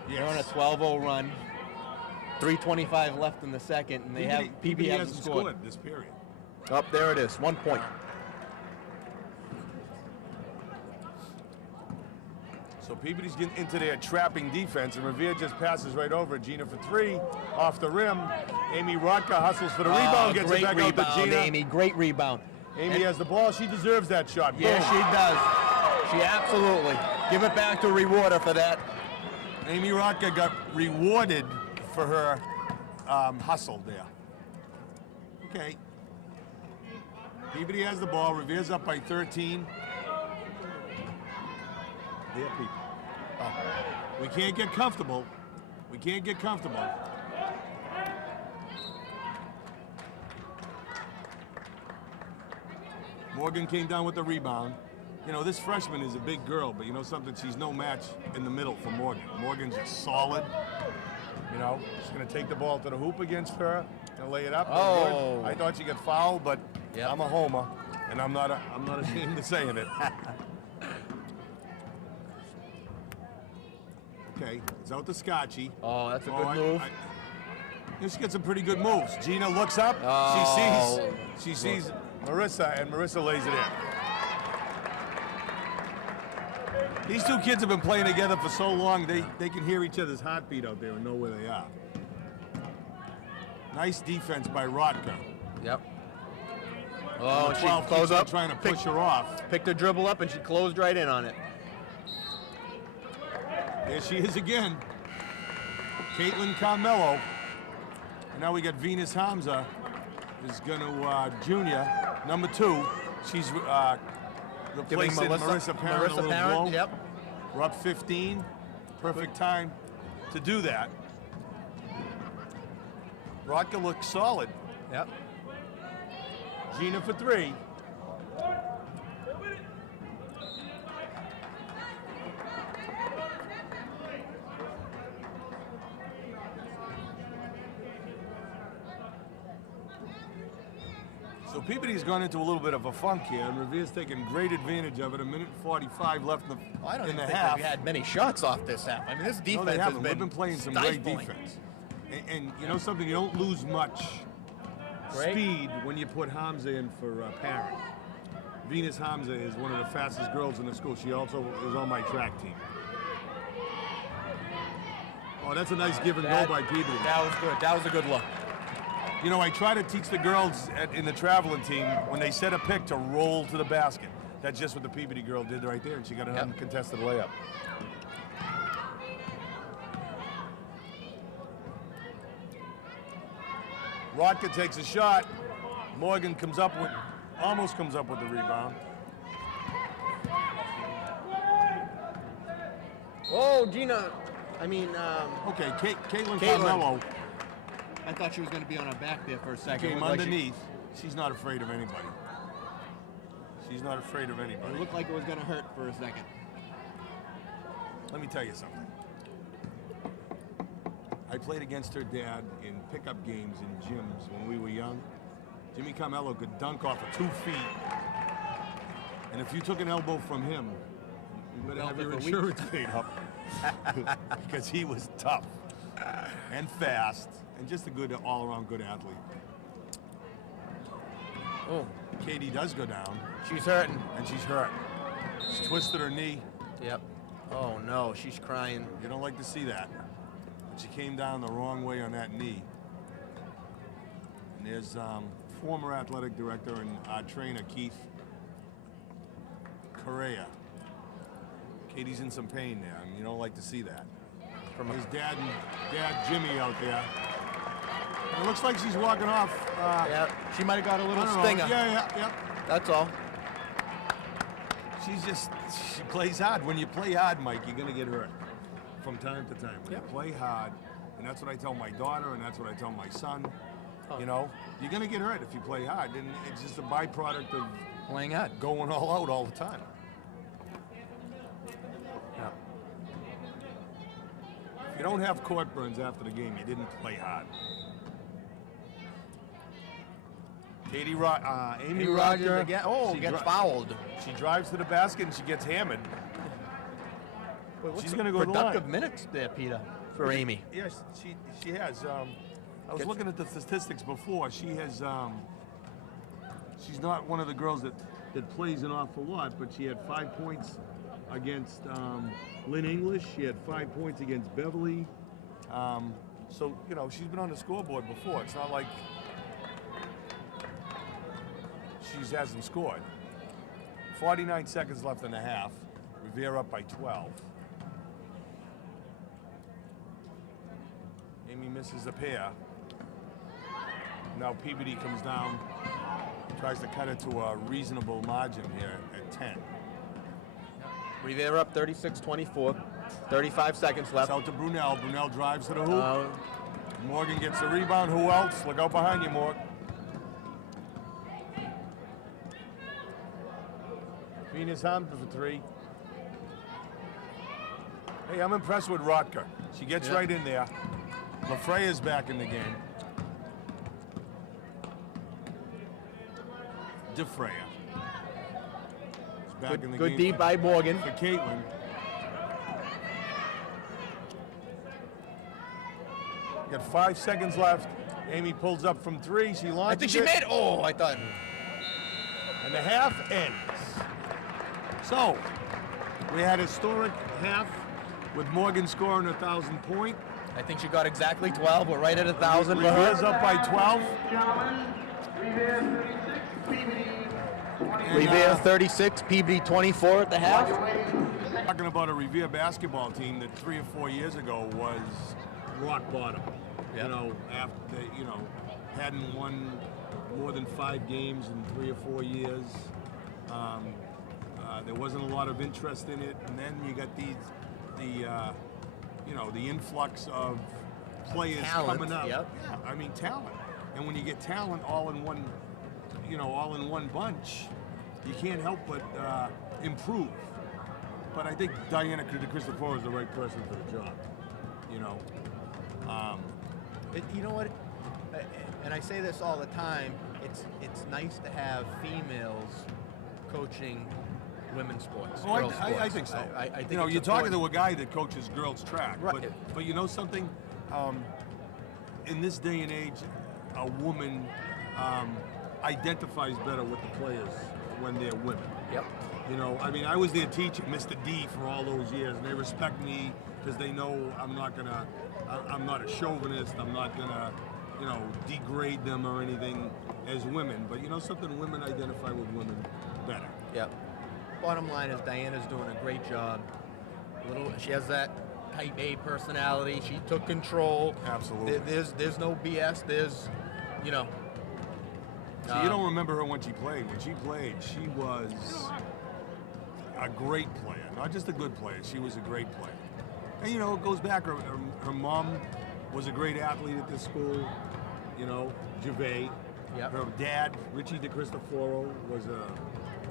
Yes. They're on a 12-0 run. 3:25 left in the second, and PB hasn't scored. this period. Up there it is, 1 point. So Peabody's getting into their trapping defense, and Revere just passes right over. Gina for 3, off the rim. Amy Rodka hustles for the rebound, gets it back out to Gina. Amy, great rebound. Amy has the ball. She deserves that shot. Yeah, Boom. she does. She absolutely. Give it back to Rewarder for that. Amy Rodka got rewarded for her hustle there. Okay. Peabody has the ball. Revere's up by 13. There, people. Oh. We can't get comfortable. We can't get comfortable. Morgan came down with the rebound. You know, this freshman is a big girl, but you know something? She's no match in the middle for Morgan. Morgan's just solid. You know, she's going to take the ball to the hoop against her and lay it up. Oh. I thought she got fouled, but Yep. I'm a homer, and I'm not ashamed of saying it. Okay, it's out to Scotchy. Oh, that's a good move. She gets some pretty good moves. Gina looks up. Oh. She sees Marissa, and Marissa lays it in. These two kids have been playing together for so long, they can hear each other's heartbeat out there and know where they are. Nice defense by Rodka. Yep. Oh, she 12 closed keeps up, trying to push her off. picked her dribble up, and she closed right in on it. There she is again. Caitlin Carmelo. And now we got Venus Hamza is going to junior, number 2. She's replacing Marissa Parent a little blow. Yep. We're up 15. Perfect time to do that. Rodka looks solid. Yep. Gina for 3. So Peabody's gone into a little bit of a funk here, and Revere's taking great advantage of it. 1:45 left in I don't the even half. think we had many shots off this half. I mean, this No, defense they has haven't. We've been playing some great stifling. defense. And you know something? You don't lose much Great. speed when you put Hamza in for Parent. Venus Hamza is one of the fastest girls in the school. She also is on my track team. Oh, that's a nice give and go by Peabody. That was good. That was a good look. You know, I try to teach the girls in the traveling team when they set a pick to roll to the basket. That's just what the Peabody girl did right there, and she got an uncontested layup. Rodka takes a shot. Morgan almost comes up with the rebound. Oh, Gina. I mean, Okay, Caitlin Caitlin. Carmelo I thought she was going to be on her back there for a second. came Looked like underneath. She's not afraid of anybody. She's not afraid of It anybody. looked like it was going to hurt for a second. Let me tell you something. I played against her dad in pickup games in gyms when we were young. Jimmy Carmelo could dunk off of 2 feet. And if you took an elbow from him, you better have your for weeks. insurance paid up. Because he was tough and fast and just a good, all-around good athlete. Oh, Katie does go down, she's hurting. and she's hurt. She's twisted her knee. Yep. Oh, no, she's crying. You don't like to see that. But she came down the wrong way on that knee. And there's former athletic director and trainer Keith Correa. Katie's in some pain there, and you don't like to see that. From his dad Jimmy out there. And it looks like she's walking off. Yeah, she might have got a I little don't know. stinger. Yeah. That's all. She plays hard. When you play hard, Mike, you're gonna get hurt from time to time. When you play hard, and that's what I tell my daughter, and that's what I tell my son. You know, you're gonna get hurt if you play hard, and it's just a byproduct of Playing hard. going all out all the time. Yeah. If you don't have court burns after the game, you didn't play hard. Amy Amy Rogers Rogers again. Oh, she gets dri- fouled. She drives to the basket and she gets hammered. She's gonna go to the productive line. minutes there, Peter, for Amy. Yes, she has. I was looking at the statistics before. She has. She's not one of the girls that plays an awful lot, but she had 5 points against Lynn English. She had 5 points against Beverly. So, you know, she's been on the scoreboard before. It's not like she hasn't scored. 49 seconds left in the half. Revere up by 12. Amy misses a pair. Now Peabody comes down, tries to cut it to a reasonable margin here at 10. Revere up 36-24. 35 seconds left. It's out to Brunel. Brunel drives to the hoop. Morgan gets the rebound. Who else? Look out behind you, Morgan. Venus Hampton for 3. Hey, I'm impressed with Rotka. She gets right in there. LaFreya's back in the game. DeFreya. Is back in the Good game. deep by Morgan. For Caitlin. Got 5 seconds left. Amy pulls up from 3. She launches I think she it, made. Oh, I thought. and the half ends. So, we had a historic half with Morgan scoring 1,000 point. I think she got exactly 12. We're right at 1,000 for Revere's her. up by 12. Gentlemen, Revere 36, Peabody 20. Revere 36, Peabody 24 at the half. Talking about a Revere basketball team that 3 or 4 years ago was rock bottom. Yep. You know, after hadn't won more than 5 games in 3 or 4 years. There wasn't a lot of interest in it, and then you got the influx of players Talent, coming up. yep. Yeah, I mean talent, and when you get talent all in one bunch, you can't help but improve. But I think Diana Christopher is the right person for the job. You know. You know what? And I say this all the time. It's nice to have females coaching women's sports. Oh, girls' sports. I think so. I think you know, it's you're talking important. to a guy that coaches girls track, Right. but you know something? In this day and age, a woman identifies better with the players when they're women. Yep. You know, I mean, I was their teacher, Mr. D, for all those years, and they respect me because they know I'm not a chauvinist. I'm not gonna, degrade them or anything as women. But you know something? Women identify with women better. Yep. Bottom line is Diana's doing a great job. She has that type A personality. She took control. Absolutely. There's no BS. There's, See, you don't remember her when she played. When she played, she was a great player. Not just a good player, she was a great player. And you know, it goes back, her mom was a great athlete at this school, Gervais. Yep. Her dad, Richie DeCristoforo, was a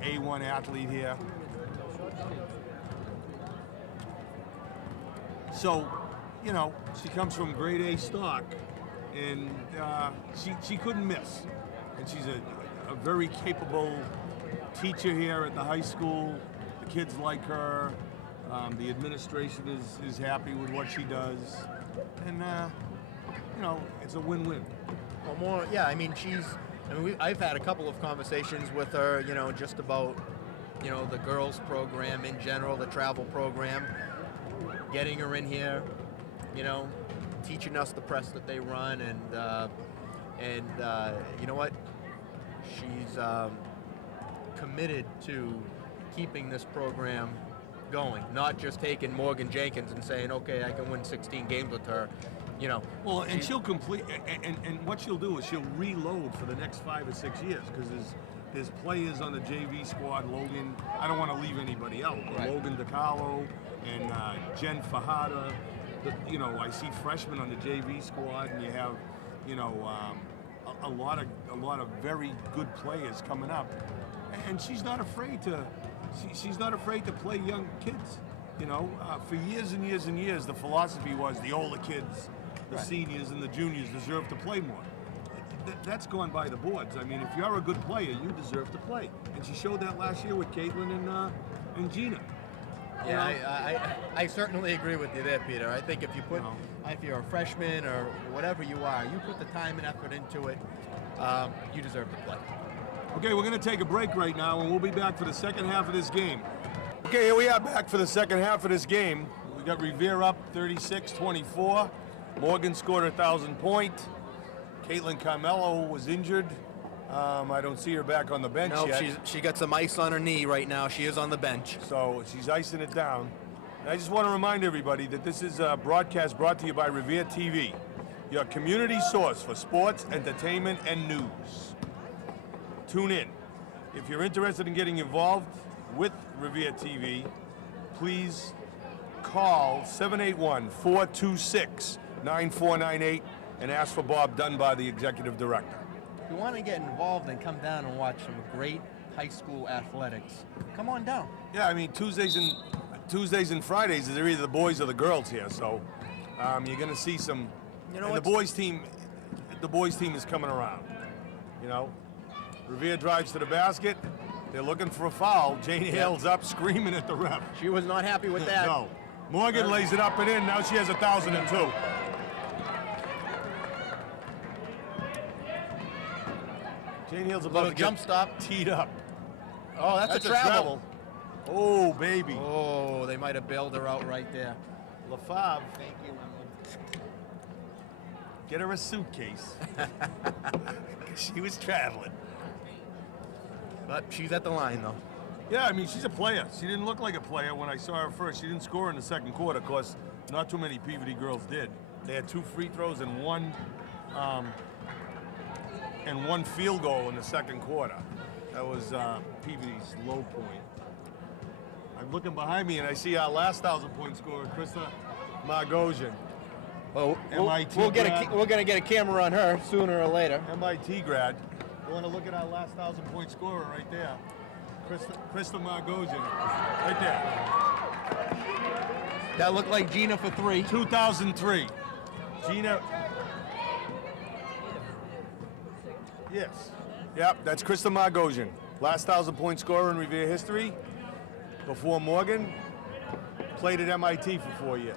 A1 athlete here. So, she comes from grade A stock, and she couldn't miss. And she's a very capable teacher here at the high school. The kids like her. The administration is happy with what she does. And, it's a win-win. Well, I've had a couple of conversations with her, just about, the girls program in general, the travel program, getting her in here, teaching us the press that they run, and you know what? She's committed to keeping this program going, not just taking Morgan Jenkins and saying, okay, I can win 16 games with her. Well, and she'll complete, and what she'll do is she'll reload for the next 5 or 6 years, because there's players on the JV squad. Logan, I don't want to leave anybody out, but Right. Logan DiCarlo and Jen Fajada. I see freshmen on the JV squad, and you have, a lot of very good players coming up, and she's not afraid to. She's not afraid to play young kids. For years and years and years, the philosophy was the older kids, the seniors and the juniors deserve to play more. That's gone by the boards. I mean, if you're a good player, you deserve to play. And she showed that last year with Caitlin and Gina. Yeah, I certainly agree with you there, Peter. I think if you're a freshman or whatever you are, you put the time and effort into it, you deserve to play. Okay, we're going to take a break right now, and we'll be back for the second half of this game. Okay, here we are back for the second half of this game. We got Revere up 36-24. Morgan scored a 1,000-point. Caitlin Carmelo was injured. I don't see her back on the bench No, yet. she got some ice on her knee right now. She is on the bench. So she's icing it down. And I just want to remind everybody that this is a broadcast brought to you by Revere TV, your community source for sports, entertainment, and news. Tune in. If you're interested in getting involved with Revere TV, please call 781-426-9498 and ask for Bob Dunbar, the executive director. If you want to get involved and come down and watch some great high school athletics, come on down. Yeah, I mean Tuesdays and Fridays they're either the boys or the girls here, so you're going to see some. You know and the boys team is coming around. You know, Revere drives to the basket. They're looking for a foul. Jane Hale's up, screaming at the ref. She was not happy with that. No, Morgan lays it up and in. Now she has 1,002. Jane Hale's about Little to jump get stop. teed up. Oh, that's a travel. Oh, baby. Oh, they might have bailed her out right there. LaFave, Thank you, Emily. get her a suitcase. She was traveling. But she's at the line, though. Yeah, I mean, she's a player. She didn't look like a player when I saw her first. She didn't score in the second quarter. Of course, not too many Peabody girls did. They had 2 free throws and one field goal in the second quarter. That was Peabody's low point. I'm looking behind me and I see our last 1,000-point scorer, Krista Margosian. Well, MIT we're grad. gonna get a camera on her sooner or later. MIT grad. You want to look at our last 1,000-point scorer right there. Krista Margosian, right there. That looked like Gina for 3. 2003. Gina. Yes. Yep, that's Krista Margosian. Last 1,000-point scorer in Revere history. Before Morgan, played at MIT for 4 years.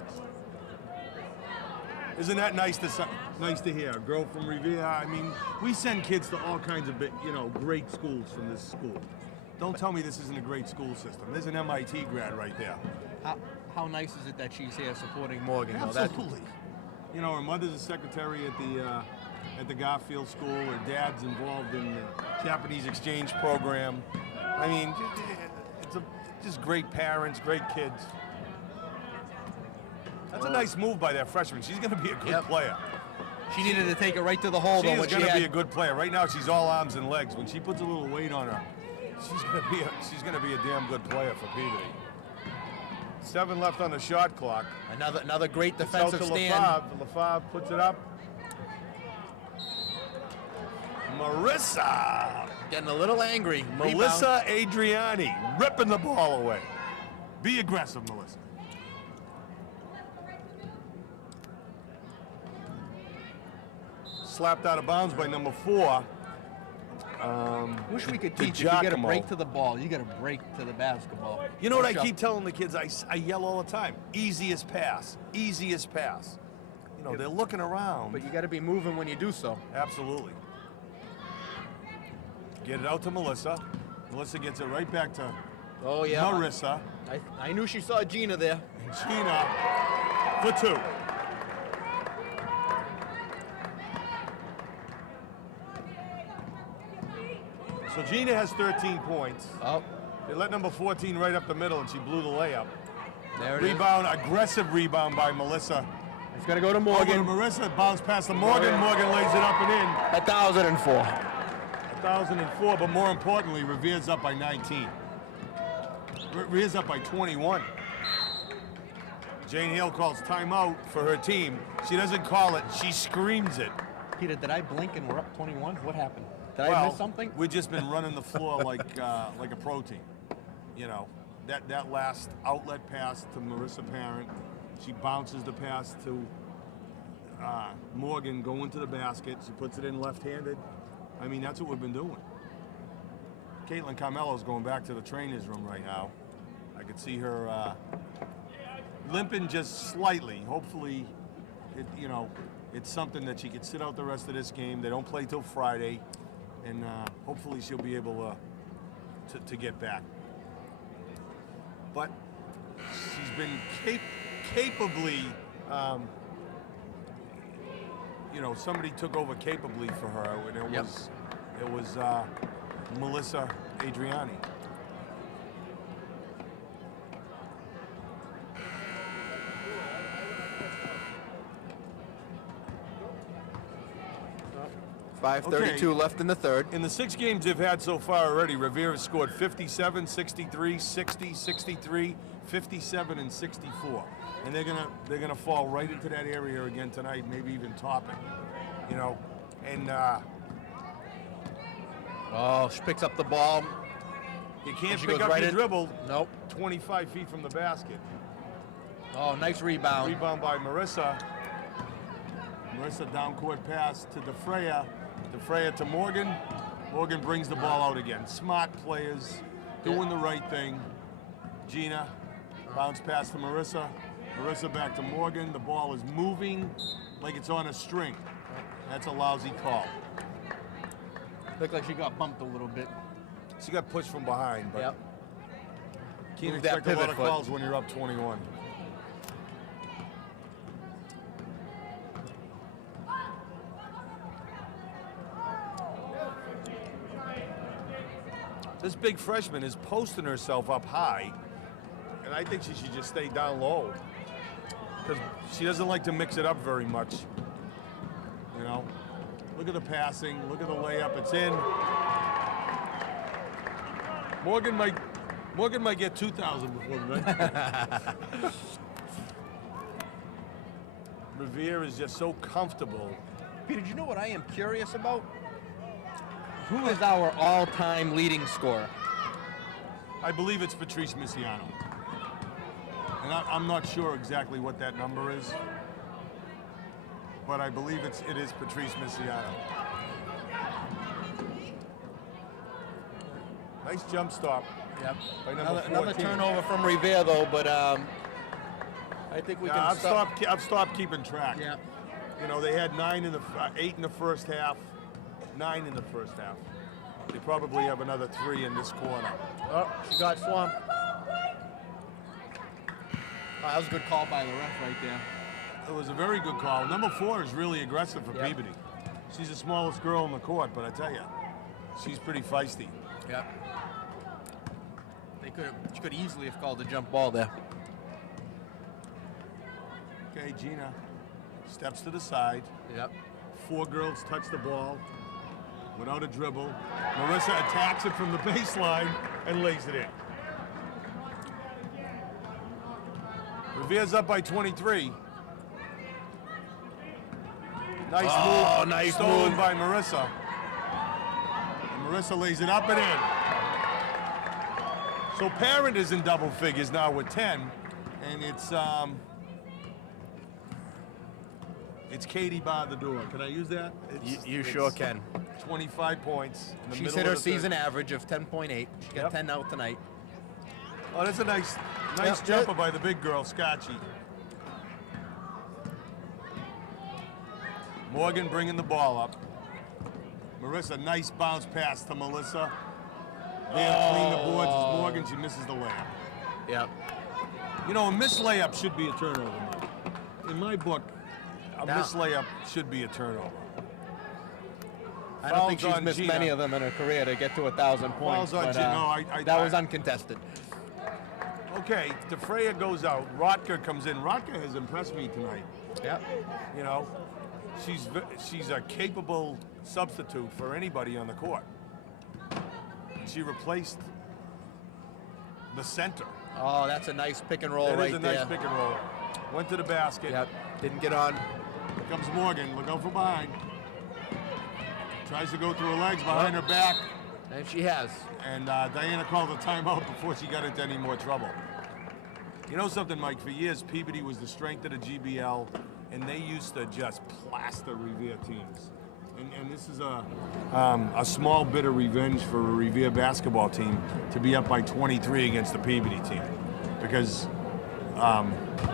Isn't that nice to hear? A girl from Revere. I mean, we send kids to all kinds of great schools from this school. Don't tell me this isn't a great school system. There's an MIT grad right there. How nice is it that she's here supporting Morgan? Absolutely. You know, her mother's a secretary at the Garfield School. Her dad's involved in the Japanese exchange program. I mean, it's just great parents, great kids. That's a nice move by that freshman. She's going to be a good player. She needed to take it right to the hole. She though, is when going to had- be a good player. Right now, she's all arms and legs. When she puts a little weight on her, she's going to be a damn good player for Peabody. 7 left on the shot clock. Another great It's out defensive to stand. LaFave puts it up. Marissa. Getting a little angry. Melissa Adriani ripping the ball away. Be aggressive, Melissa. Slapped out of bounds by number 4. Wish we could to teach. If you get a Giacomo. break to the ball, you got a break to the basketball. You know what I Push up. keep telling the kids? I yell all the time. Easiest pass. Easiest pass. You know, they're looking around. But you got to be moving when you do so. Absolutely. Get it out to Melissa. Melissa gets it right back to Oh yeah. Marissa. I knew she saw Gina there. And Gina for 2. So Gina has 13 points. Oh, They let number 14 right up the middle, and she blew the layup. there it is. Rebound, aggressive rebound by Melissa. It's gonna go to Over to Morgan. Marissa, bounce past to Morgan. Morgan lays it up and in. 1,004. 1,004, but more importantly, Revere's up by 19. Revere's up by 21. Jane Hale calls timeout for her team. She doesn't call it, she screams it. Peter, did I blink and we're up 21? What happened? Did I miss something? We've just been running the floor like a pro team. You know, that last outlet pass to Marissa Parent, she bounces the pass to Morgan going to the basket. She puts it in left-handed. I mean, that's what we've been doing. Caitlin Carmelo's going back to the trainer's room right now. I could see her limping just slightly. Hopefully, it's something that she could sit out the rest of this game. They don't play till Friday, and hopefully she'll be able to get back. but she's been capably, you know, somebody took over capably for her, and it was Melissa Adriani. .5:32 left in the third. In the 6 games they've had so far already, Revere has scored 57, 63, 60, 63, 57, and 64. And they're gonna fall right into that area again tonight, maybe even top it. You know, and Oh, she picks up the ball. you can't She pick goes up right your in. dribble Nope. 25 feet from the basket. Oh, nice rebound. Rebound by Marissa. Marissa down court pass to DeFreya. DeFreya to Morgan. Morgan brings the ball out again. Smart players, doing the right thing. Gina, bounce pass to Marissa. Marissa back to Morgan. The ball is moving like it's on a string. That's a lousy call. Looked like she got bumped a little bit. She got pushed from behind, but Yep. can't Move that expect a lot pivot of foot. calls when you're up 21. This big freshman is posting herself up high, and I think she should just stay down low because she doesn't like to mix it up very much. You know, look at the passing, look at the layup, it's in. Morgan might get 2,000 before the night. Revere is just so comfortable. Peter, do you know what I am curious about? Who is our all-time leading scorer? I believe it's Patrice Misiano. And I'm not sure exactly what that number is, but I believe it is Patrice Misiano. Nice jump stop. Yep. By number Another 14. turnover from Revere, though, but I think we Yeah, can stop. I've stopped keeping track. Yeah. You know, they had 8 in the first half, 9 in the first half. They probably have another 3 in this quarter. Oh, she got swamped. Oh, that was a good call by the ref right there. It was a very good call. Number 4 is really aggressive for Yep. Peabody. She's the smallest girl on the court, but I tell you, she's pretty feisty. Yep. She could easily have called a jump ball there. Okay, Gina steps to the side. Yep. 4 girls touch the ball without a dribble. Marissa attacks it from the baseline and lays it in. Revere's up by 23. Nice move. Nice Stolen move. by Marissa. And Marissa lays it up and in. So Parent is in double figures now with 10, and it's Katie by the door. Can I use that? You sure can. 25 points. In the She's middle hit her of the third. season average of 10.8. She got Yep. 10 out tonight. Oh, that's a nice Yep. jumper by the big girl, Scotchy. Morgan bringing the ball up. Marissa, nice bounce pass to Melissa. There, clean the boards is Morgan. She misses the layup. Yep. You know, a missed layup should be a turnover. Mike. In my book, a Now- missed layup should be a turnover. I don't think Fouls she's on missed Gina. many of them in her career to get to 1,000 points. Fouls on but, Gina. No, that was uncontested. Okay, DeFreya goes out. Rotker comes in. Rotker has impressed me tonight. Yep. You know, she's a capable substitute for anybody on the court. She replaced the center. Oh, that's a nice pick and roll That right is a there. nice pick and roll. Went to the basket. Yep. Didn't get on. Here comes Morgan. Look out from behind. Tries to go through her legs behind her back. And she has. And Diana called a timeout before she got into any more trouble. You know something, Mike? For years, Peabody was the strength of the GBL, and they used to just plaster Revere teams. And this is a small bit of revenge for a Revere basketball team to be up by 23 against the Peabody team, because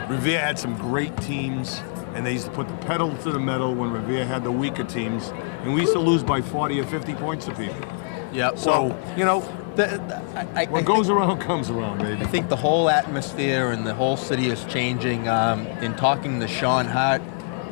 Revere had some great teams, and they used to put the pedal to the metal when Revere had the weaker teams, and we used to lose by 40 or 50 points to Peabody. Yep. So, you know, What goes around comes around, baby. I think the whole atmosphere and the whole city is changing. In talking to Sean Hart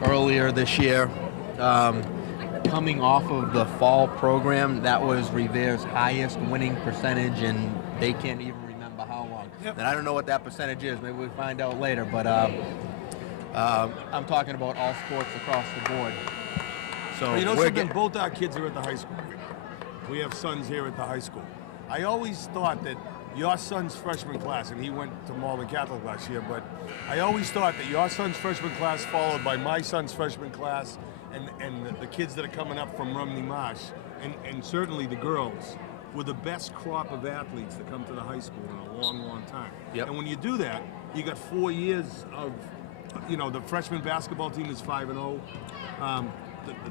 earlier this year, coming off of the fall program, that was Revere's highest winning percentage, and they can't even remember how long. Yep. And I don't know what that percentage is. Maybe we'll find out later. But I'm talking about all sports across the board. So Well, you know we're something? get- Both our kids are at the high school. We have sons here at the high school. I always thought that your son's freshman class, and he went to Malden Catholic last year, but I always thought that your son's freshman class followed by my son's freshman class and the kids that are coming up from Rumney Marsh, and certainly the girls, were the best crop of athletes to come to the high school in a long, long time. Yep. And when you do that, you got 4 years of, you know, the freshman basketball team is 5-0.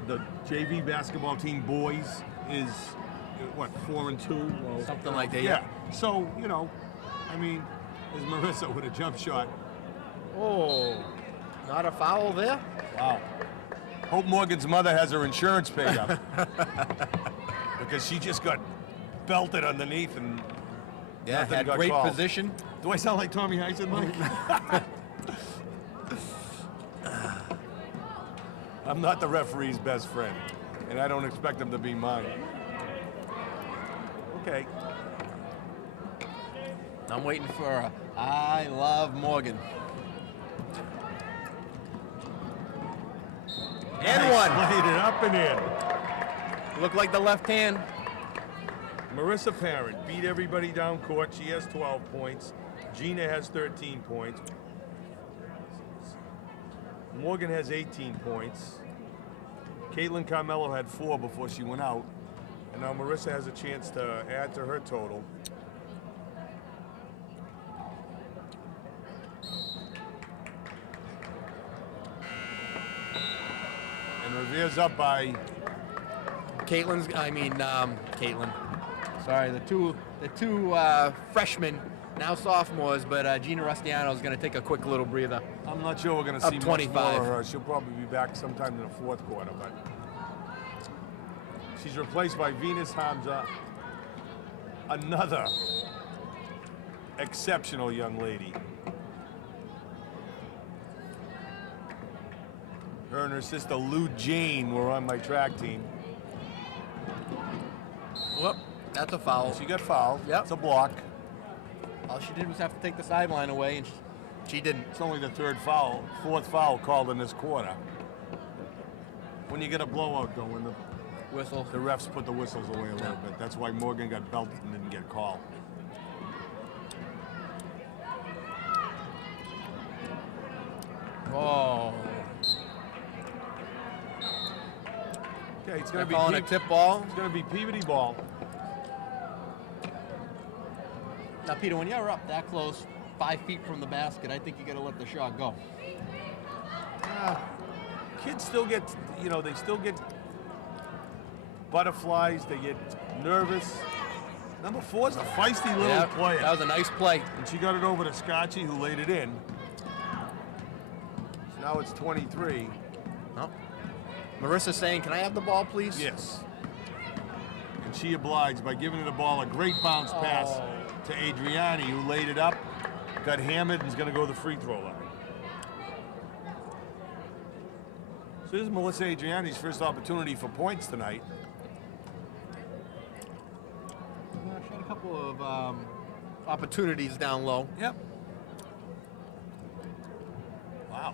The JV basketball team boys is what, 4-2? Well, Something like that, Yeah. yeah. So, you know, I mean, there's Marissa with a jump shot. Oh, not a foul there? Wow. Hope Morgan's mother has her insurance paid up. Because she just got belted underneath and Yeah, nothing had got great called. position. Do I sound like Tommy Heisen, Mike? I'm not the referee's best friend, and I don't expect him to be mine. Okay. I'm waiting for a I love Morgan. And Nice. one. Laid it up and in. Looked like the left hand. Marissa Parent beat everybody down court. She has 12 points. Gina has 13 points. Morgan has 18 points. Caitlin Carmelo had 4 before she went out. And now Marissa has a chance to add to her total. And Revere's up by Caitlin. Sorry, the two freshmen, now sophomores, but Gina Rustiano is going to take a quick little breather. I'm not sure we're going to Up see much 25. more of her. She'll probably be back sometime in the fourth quarter, but she's replaced by Venus Hamza, another exceptional young lady. Her and her sister Lou Jane were on my track team. Whoop, that's a foul. She got fouled. Yep. It's a block. All she did was have to take the sideline away, and she didn't. It's only the fourth foul called in this quarter. When you get a blowout going, Whistle. the refs put the whistles away a little bit. That's why Morgan got belted and didn't get called. Oh. Okay, it's They're going to be calling a tip ball. It's going to be Peabody ball. Now, Peter, when you're up that close, 5 feet from the basket, I think you got to let the shot go. Kids still get, you know, they still get butterflies. They get nervous. Number 4 is a feisty little Yeah, player. that was a nice play. And she got it over to Scotchy, who laid it in. So now it's 23. Oh. Marissa saying, "Can I have the ball, please?" Yes. And she obliged by giving the ball a great bounce pass to Adriani, who laid it up, got hammered, and is going to go to the free throw line. So this is Melissa Adriani's first opportunity for points tonight. She had a couple of opportunities down low. Yep. Wow.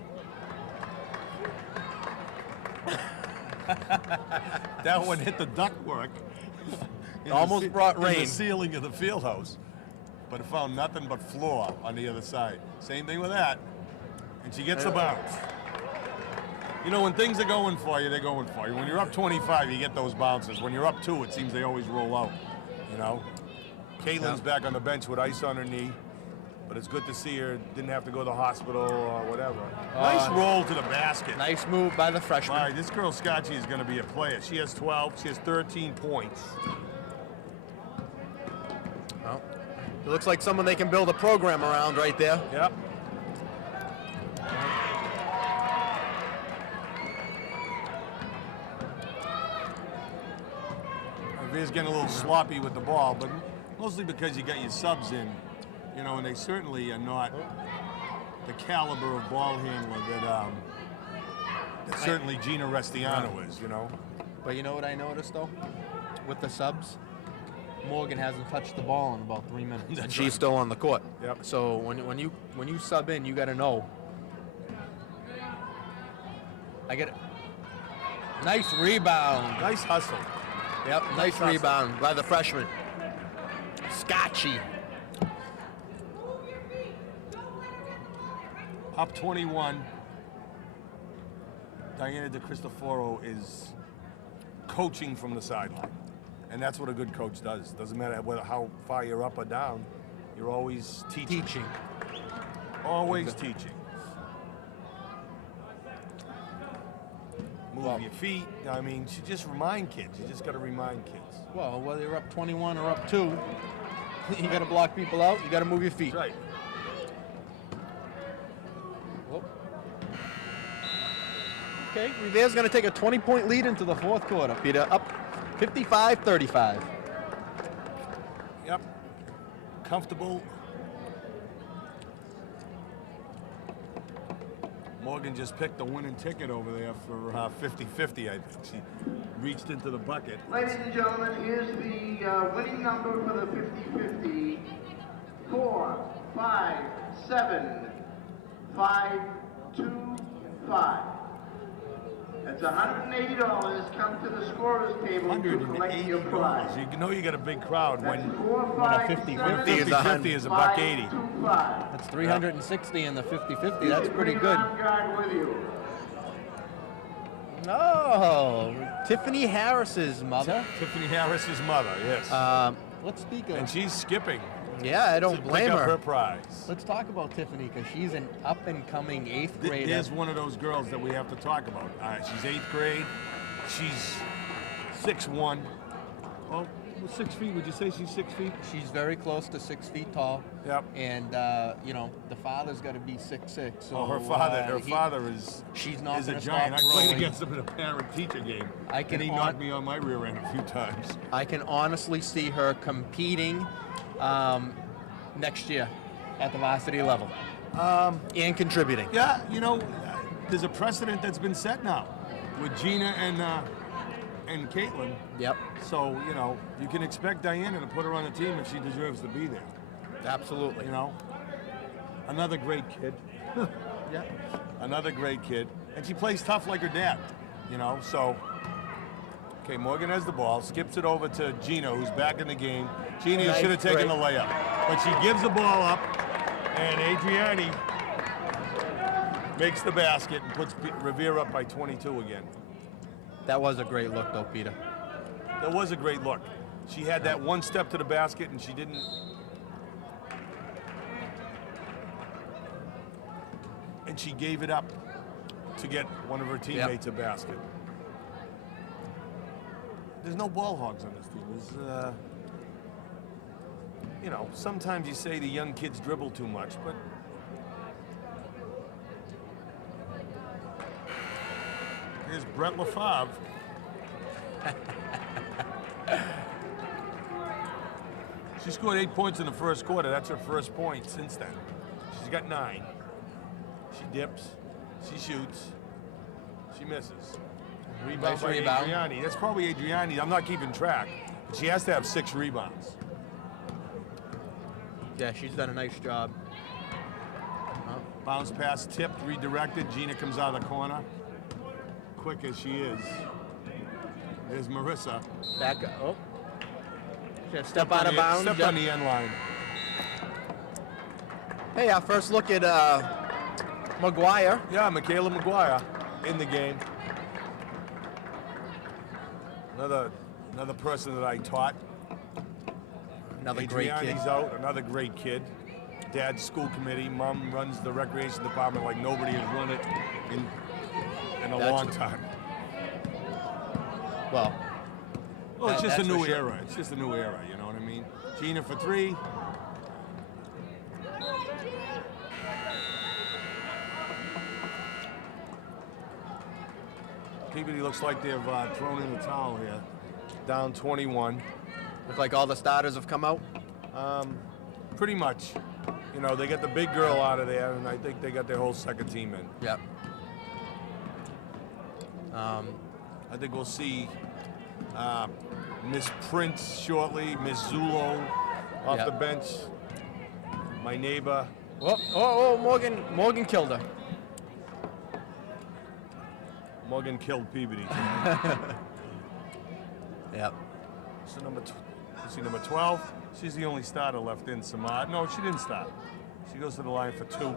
That one hit the ductwork. in Almost the brought in rain. the ceiling of the field house, but it found nothing but floor on the other side. Same thing with that. And she gets a bounce. You know, when things are going for you, they're going for you. When you're up 25, you get those bounces. When you're up 2, it seems they always roll out, you know? Caitlin's back on the bench with ice on her knee, but it's good to see her. Didn't have to go to the hospital or whatever. Nice roll to the basket. Nice move by the freshman. All right, this girl Scotchy is going to be a player. She has 12. She has 13 points. Oh. It looks like someone they can build a program around right there. Yep. Revere's getting a little sloppy with the ball, but Mostly because you got your subs in, you know, and they certainly are not the caliber of ball handler that certainly Gina Restiano is, you know. But you know what I noticed though? With the subs, Morgan hasn't touched the ball in about 3 minutes, That's and she's right. still on the court. Yep. So when you sub in, you got to know. I get it. Nice rebound. Nice hustle. Yep, nice hustle. rebound by the freshman. Scotchy. Up 21. Diana De Cristoforo is coaching from the sideline. And that's what a good coach does. Doesn't matter how far you're up or down, you're always teaching. Always teaching. Move your feet. I mean, you just remind kids. You just got to remind kids. Well, whether you're up 21 or up 2, you got to block people out. You got to move your feet. That's right. Whoop. Okay, Riviera's going to take a 20-point lead into the fourth quarter. Peter, up 55-35. Yep. Comfortable. Morgan just picked the winning ticket over there for 50-50, I think. She reached into the bucket. Ladies and gentlemen, here's the winning number for the 50-50. 4, 5, 7, 5, 2, 5. That's $180. Come to the scorer's table to collect your prize. $180. You know you got a big crowd That's when 4, 5, 50-50 7, is 50-50 is a buck 80. 5, 2, 5. That's 360 in the 50-50. That's pretty good. Bring an armed guard with you. Oh, Tiffany Harris's mother. Tiffany Harris's mother, yes. Let's speak of. And she's skipping Yeah, I to don't pick blame up her. her prize. Let's talk about Tiffany because she's an up-and-coming 8th grader. There's one of those girls that we have to talk about. She's 8th grade. She's 6'1". Oh, 6 feet. Would you say she's 6 feet? She's very close to 6 feet tall. Yep. And you know, the father's got to be 6'6". So Oh, her father is she's not is a gonna giant. I stop played growing. against him in a parent-teacher game, I can and he hon- knocked me on my rear end a few times. I can honestly see her competing next year at the varsity level and contributing. Yeah, you know, there's a precedent that's been set now with Gina and Caitlin. Yep, So, you know, you can expect Diana to put her on the team if she deserves to be there. absolutely. You know, another great kid. Yeah. Another great kid. And she plays tough like her dad, you know, so. Okay, Morgan has the ball, skips it over to Gina, who's back in the game. Gina Nice should have taken break. the layup. But she gives the ball up, and Adriani makes the basket and puts Revere up by 22 again. That was a great look, though, Peter. That was a great look. She had that one step to the basket, and she didn't. And she gave it up to get one of her teammates a basket. There's no ball hogs on this team. There's, you know, sometimes you say the young kids dribble too much, but here's Brett LaFave. She scored 8 points in the first quarter. That's her first point since then. She's got 9. She dips. She shoots. She misses. Rebound Nice by rebound. Adriani. That's probably Adriani. I'm not keeping track. But she has to have 6 rebounds. Yeah, she's done a nice job. Bounce pass tipped, redirected. Gina comes out of the corner. Quick as she is. There's Marissa. Back. Oh. Just step out of bounds. Step on the end line. Hey, our first look at McGuire. Yeah, Michaela McGuire in the game. Another person that I taught. Another great kid. Adriani's out, another great kid. Dad's school committee. Mom runs the recreation department like nobody has run it in a That's- long time. Well, Well, it's just a that's for new sure. era. It's just a new era, you know what I mean? Gina for 3. Peabody looks like they've thrown in the towel here. Down 21. look like all the starters have come out. Pretty much. You know, they got the big girl out of there, and I think they got their whole second team in. Yep. I think we'll see Miss Prince shortly, Miss Zulo off Yep. the bench. My neighbor. Morgan killed her. Morgan killed Peabody. Yep. So number 12. She's the only starter left in Samad. No, she didn't start. She goes to the line for 2. No,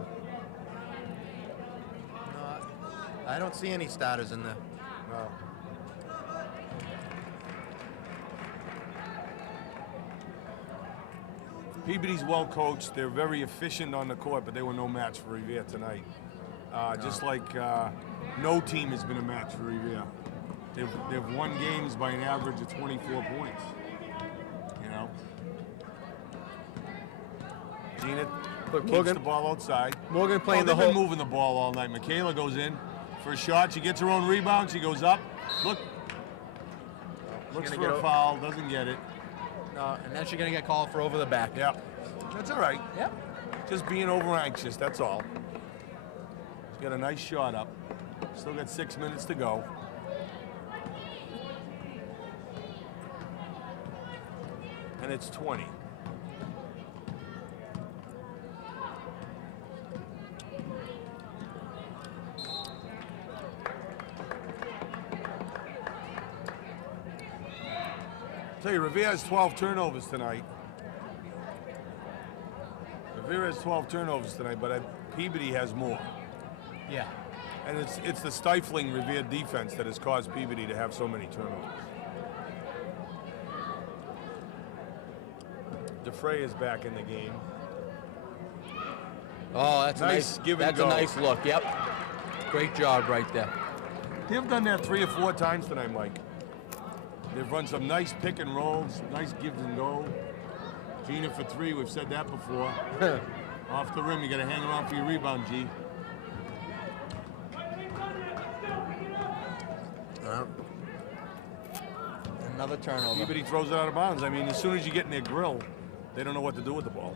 I don't see any starters in there. No. Peabody's well coached. They're very efficient on the court, but they were no match for Revere tonight. Just like no team has been a match for Revere. They've won games by an average of 24 points. You know. Gina keeps Morgan- the ball outside. Morgan playing the they've been whole- moving the ball all night. Michaela goes in for a shot. She gets her own rebound. She goes up. Looks gonna for get a foul. Doesn't get it. No, and then she's gonna get called for over the back. Yeah, that's all right. Yep. Just being over anxious, that's all. She's got a nice shot up. Still got 6 minutes to go. And it's 20. Tell you, Revere has 12 turnovers tonight. Revere has 12 turnovers tonight, but Peabody has more. Yeah. And it's the stifling Revere defense that has caused Peabody to have so many turnovers. DeFrey is back in the game. Oh, that's Nice nice. give and That's go. a nice look. Yep. Great job right there. They've done that 3 or 4 times tonight, Mike. They've run some nice pick and rolls, nice give and go. Gina for 3, we've said that before. Off the rim, you got to hang around for your rebound, G. Another turnover. Peabody throws it out of bounds. I mean, as soon as you get in their grill, they don't know what to do with the ball.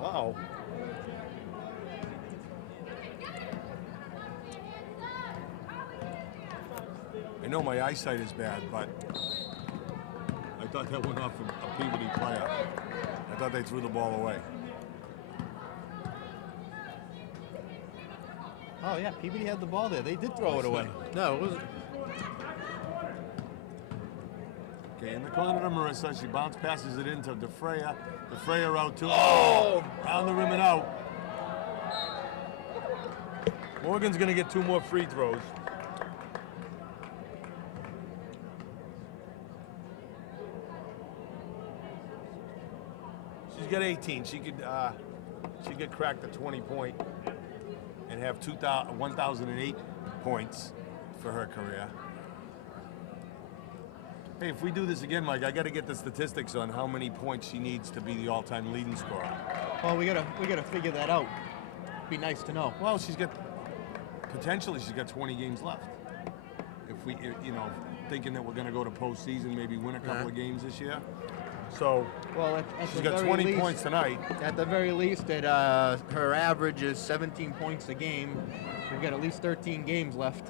Uh-oh. I know my eyesight is bad, but I thought that went off a Peabody player. I thought they threw the ball away. Oh yeah, Peabody had the ball there. They did throw it away. No, it was. Okay, in the corner to Marissa. She bounce passes it into DeFreya. DeFreya out too. Oh! Down the rim and out. Morgan's going to get 2 more free throws. She's got 18. She could crack the 20-point and have 1,008 points for her career. Hey, if we do this again, Mike, I got to get the statistics on how many points she needs to be the all-time leading scorer. Well, we gotta figure that out. Be nice to know. Well, she's got 20 games left. If we, you know, thinking that we're going to go to postseason, maybe win a couple of games this year. So Well, at she's the got very 20 least, points tonight. At the very least, her average is 17 points a game. We've got at least 13 games left.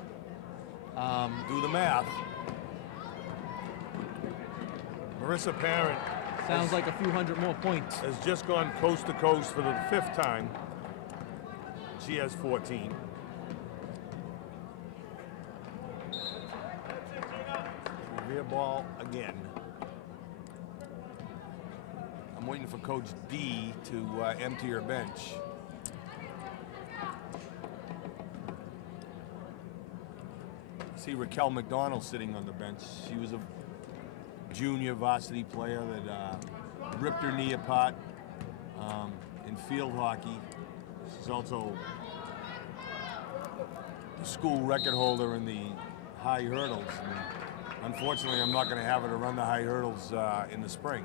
Do the math. Marissa Parent Sounds like a few hundred more points. has just gone coast to coast for the 5th time. She has 14. Revere ball again. I'm waiting for Coach D to empty her bench. See Raquel McDonald sitting on the bench. She was a junior varsity player that ripped her knee apart in field hockey. She's also the school record holder in the high hurdles. And unfortunately, I'm not going to have her to run the high hurdles in the spring.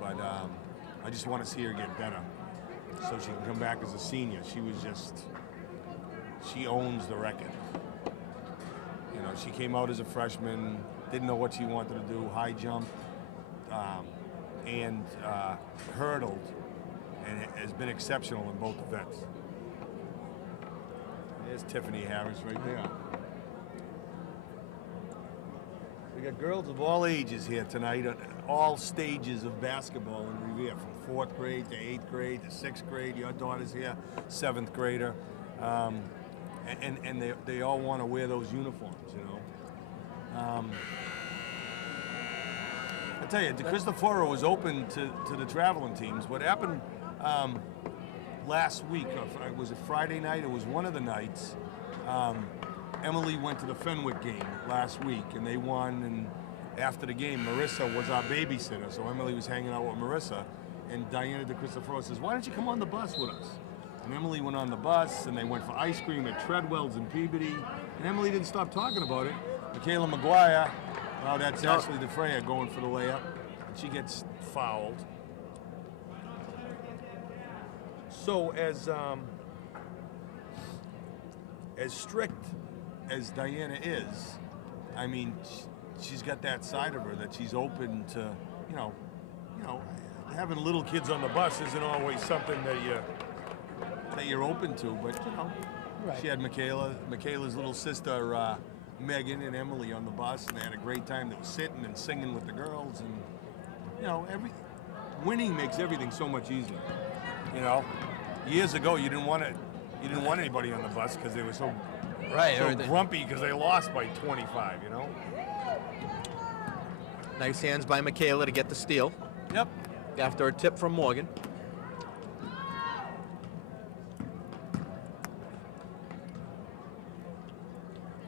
But I just want to see her get better so she can come back as a senior. She owns the record. You know, she came out as a freshman, didn't know what she wanted to do, high jump, and hurdled, and has been exceptional in both events. There's Tiffany Harris right there. We got girls of all ages here tonight, all stages of basketball in Revere, from 4th grade to 8th grade to 6th grade. Your daughter's here, 7th grader. And they all want to wear those uniforms, you know. I tell you, the Cristoforo was open to the traveling teams. What happened last week, was it Friday night? It was one of the nights. Emily went to the Fenwick game last week, and they won. And after the game, Marissa was our babysitter, so Emily was hanging out with Marissa. And Diana de Cristoforo says, "Why don't you come on the bus with us?" And Emily went on the bus, and they went for ice cream at Treadwell's in Peabody. And Emily didn't stop talking about it. Michaela McGuire, well, that's Ashley DeFreya going for the layup. And she gets fouled. So as strict as Diana is, I mean, she's got that side of her that she's open to, you know, having little kids on the bus isn't always something that you're open to, but you know, right. She had Michaela's little sister Megan and Emily on the bus, and they had a great time. They were sitting and singing with the girls, and you know, winning makes everything so much easier. You know, years ago you didn't want anybody on the bus because they were so grumpy because they lost by 25. You know. Nice hands by Michaela to get the steal. Yep. After a tip from Morgan.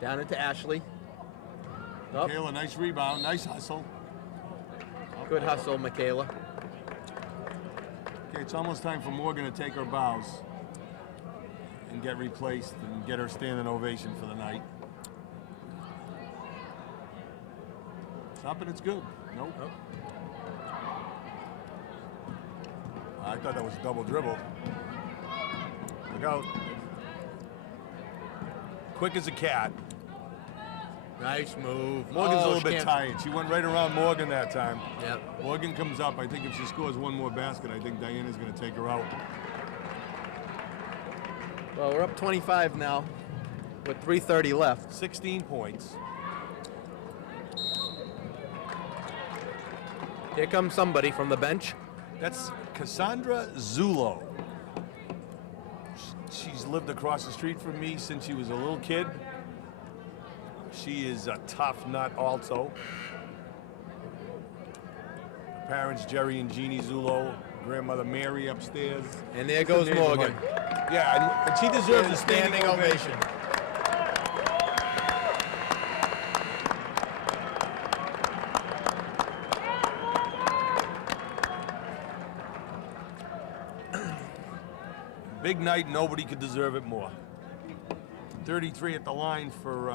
Down into Ashley. Michaela, nice rebound, nice hustle. Good hustle, Michaela. Okay, it's almost time for Morgan to take her bows and get replaced and get her standing ovation for the night. It's up and it's good. Nope. I thought that was a double dribble. Look out. Quick as a cat. Nice move. Morgan's a little bit tired. She went right around Morgan that time. Yep. Morgan comes up. I think if she scores one more basket, I think Diana's going to take her out. Well, we're up 25 now with 3:30 left. 16 points. Here comes somebody from the bench. That's Cassandra Zulo. She's lived across the street from me since she was a little kid. She is a tough nut also. Parents Jerry and Jeannie Zulo, grandmother Mary upstairs. And there goes Morgan. Yeah, and she deserves a standing ovation. Big night, nobody could deserve it more. 33 at the line for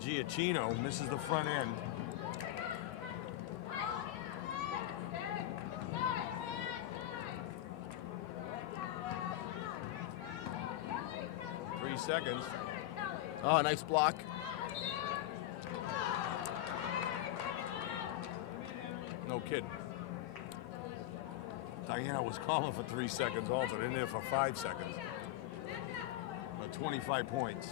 Giacchino, misses the front end. Three seconds. Oh, nice block. No kid. Diana was calling for 3 seconds also, in there for 5 seconds. But 25 points.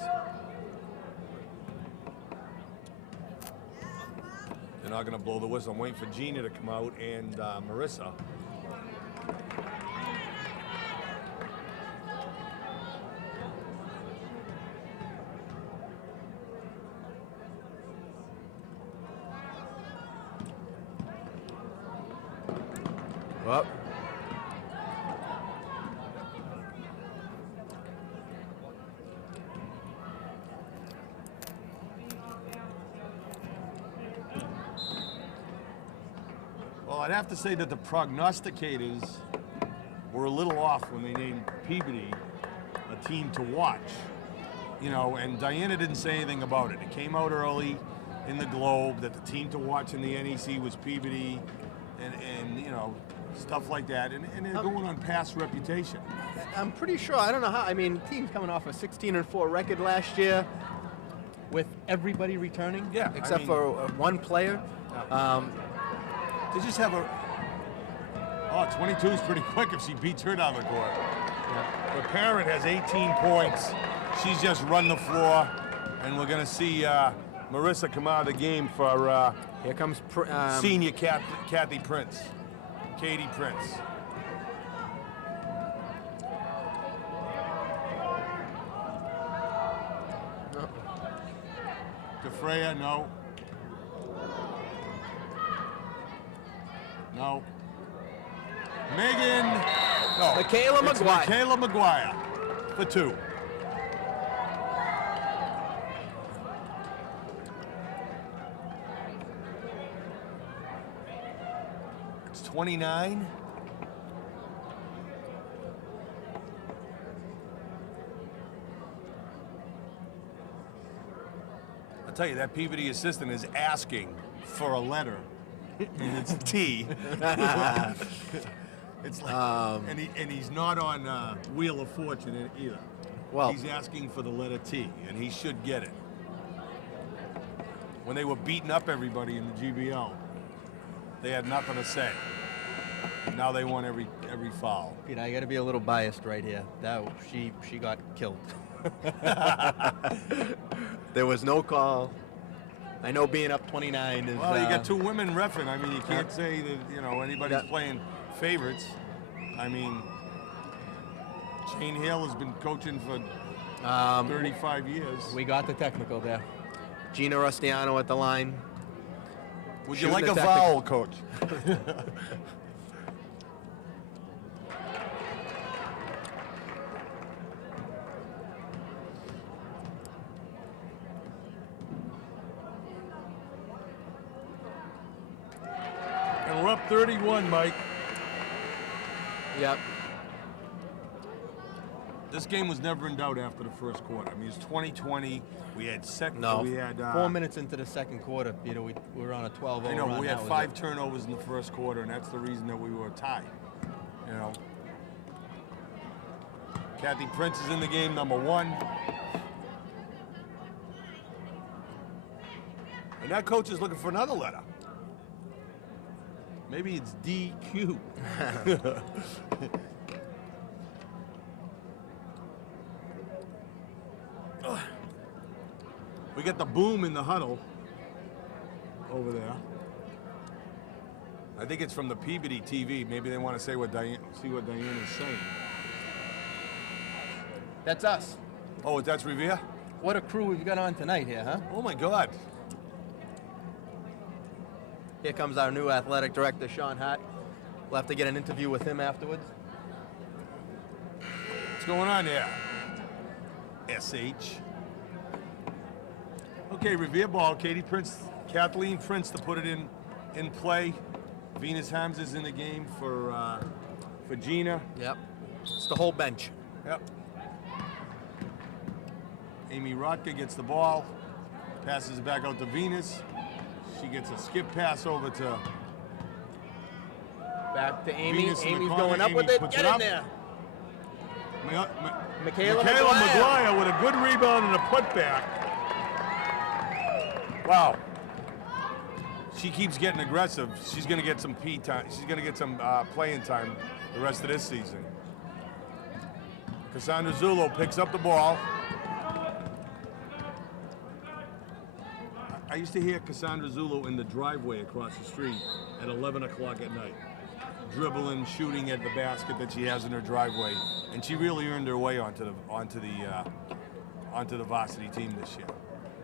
They're not going to blow the whistle. I'm waiting for Gina to come out and Marissa. Well. Well, I'd have to say that the prognosticators were a little off when they named Peabody a team to watch. You know, and Diana didn't say anything about it. It came out early in the Globe that the team to watch in the NEC was Peabody and you know, stuff like that. And they're going on past reputation. I'm pretty sure, I don't know how, I mean, team's coming off a 16-4 record last year. with everybody returning, Yeah, I except mean- for one player. They just have a. Oh, 22 is pretty quick if she beats her down the court. The parent has 18 points. She's just run the floor, and we're gonna see Marissa come out of the game for Here comes senior Kathy Prince, Katie Prince. DeFreya, no. No. Megan. No. Michaela It's McGuire. Michaela McGuire for 2. It's 29. I'll tell you, that Peabody assistant is asking for a letter, and it's T. It's like, and he's not on Wheel of Fortune either. Well- he's asking for the letter T, and he should get it. When they were beating up everybody in the GBL, they had nothing to say. Now they want every foul. Pete, I got to be a little biased right here. That she got killed. There was no call. I know being up 29 is. Well, you got 2 women reffing. I mean, you can't say that anybody's Yeah. playing favorites. I mean, Jane Hale has been coaching for 35 years. We got the technical there. Gina Rustiano at the line. Would you shooting like the a technical. foul, coach? And we're up 31, Mike. Yep. This game was never in doubt after the first quarter. I mean, it's 2020. We had second. No. We had 4 minutes into the second quarter, Peter, we were on a 12-0 I know, run. but we had That was 5 it. turnovers in the first quarter, and that's the reason that we were tied. Kathy Prince is in the game, number 1. And that coach is looking for another letter. Maybe it's DQ. We got the boom in the huddle over there. I think it's from the Peabody TV. Maybe they want to say what Diane is saying. That's us. Oh, that's Revere? What a crew we've got on tonight here, huh? Oh my God. Here comes our new athletic director, Sean Hart. We'll have to get an interview with him afterwards. What's going on there? SH. Okay, Revere ball. Katie Prince, Kathleen Prince to put it in play. Venus Hams is in the game for Gina. Yep. It's the whole bench. Yep. Amy Rotka gets the ball, passes it back out to Venus. She gets a skip pass over to Back to Amy. Venus in the Amy's corner. going up Amy with it. puts Get it in up. there. Michaela Michaela McGuire with a good rebound and a putback. Wow. She keeps getting aggressive. She's going to get some time. She's going to get some playing time the rest of this season. Cassandra Zullo picks up the ball. I used to hear Cassandra Zullo in the driveway across the street at 11 o'clock at night, dribbling, shooting at the basket that she has in her driveway, and she really earned her way onto the varsity team this year.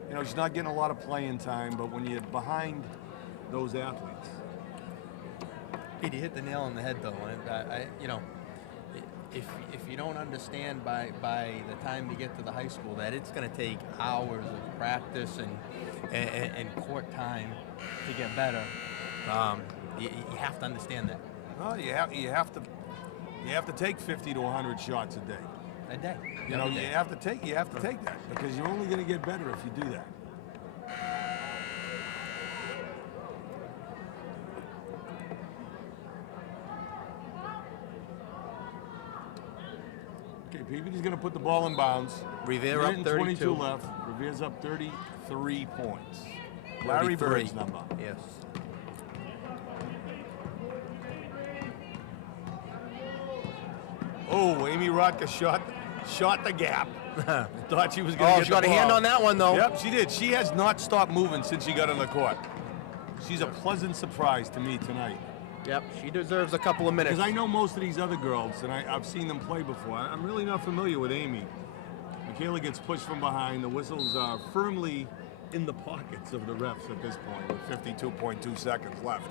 You know, she's not getting a lot of playing time, but when you're behind those athletes, Pete, you hit the nail on the head, though. If you don't understand by the time you get to the high school that it's going to take hours of practice and court time to get better, you have to understand that. well, you have to take 50 to 100 shots a day. A day. You know, Every you day. have to take that because you're only going to get better if you do that. Okay, Peabody's going to put the ball in bounds. Revere Minute up and 22 32. left. Revere's up 33 points. Larry 33. Bird's number. Yes. Oh, Amy Rotka shot the gap. Thought she was going to Oh, get she the got a hand ball. on that one, though. Yep, she did. She has not stopped moving since she got on the court. She's a pleasant surprise to me tonight. Yep, she deserves a couple of minutes. Because I know most of these other girls, and I've seen them play before. I'm really not familiar with Amy. Michaela gets pushed from behind. The whistles are firmly in the pockets of the refs at this point with 52.2 seconds left.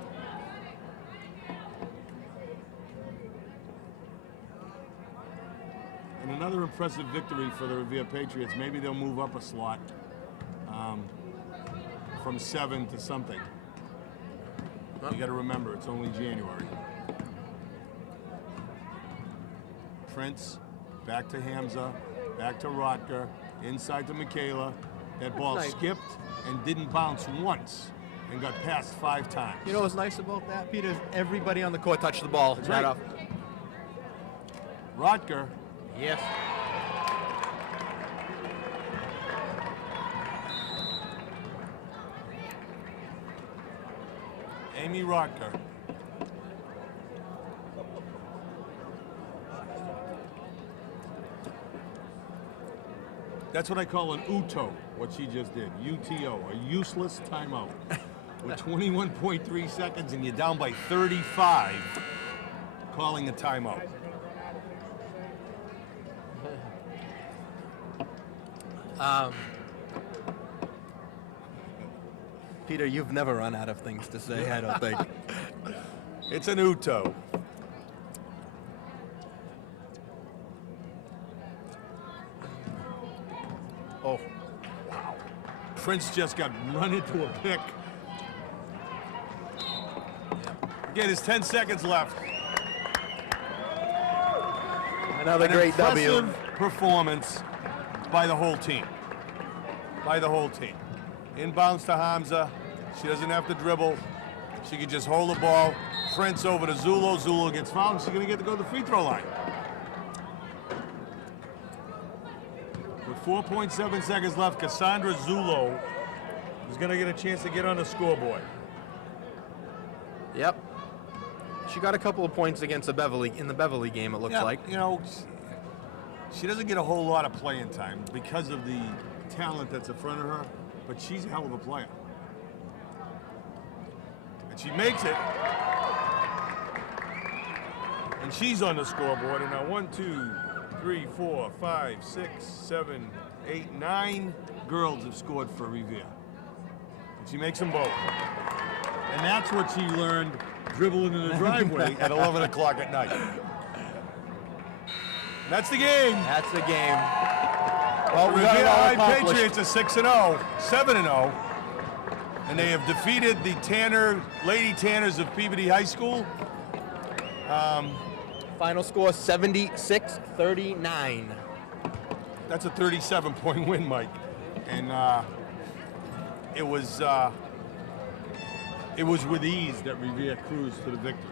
And another impressive victory for the Revere Patriots. Maybe they'll move up a slot from 7 to something. You got to remember, it's only January. Prince, back to Hamza, back to Rotker, inside to Michaela. That ball Nice. skipped and didn't bounce once and got passed 5 times. You know what's nice about that, Peter? Is everybody on the court touched the ball. That's Right right. off. Rotker, Yes. Amy Rotker. That's what I call an UTO, what she just did. UTO, a useless timeout. With 21.3 seconds and you're down by 35, calling a timeout. Peter, you've never run out of things to say, I don't think. It's an UTO. Oh, Prince just got run into a pick. Again, there's 10 seconds left. another An great W. impressive performance by the whole team. By the whole team. Inbounds to Hamza. She doesn't have to dribble. She can just hold the ball. Prince over to Zulo. Zulo gets fouled. She's going to get to go to the free throw line. With 4.7 seconds left, Cassandra Zulo is going to get a chance to get on the scoreboard. Yep. She got a couple of points against the Beverly in the Beverly game, it looks Yeah, like. you know, she doesn't get a whole lot of playing time because of the talent that's in front of her, but she's a hell of a player. And she makes it. And she's on the scoreboard. And now 1, 2, 3, 4, 5, 6, 7, 8, 9 girls have scored for Revere. And she makes them both. And that's what she learned dribbling in the driveway at 11 o'clock at night. That's the game. That's the game. Well, we got it Revere all High accomplished. Patriots are 6-0, 7-0, and they have defeated the Lady Tanners of Peabody High School. Final score 76-39. That's a 37-point win, Mike, and it was with ease that Revere cruised to the victory.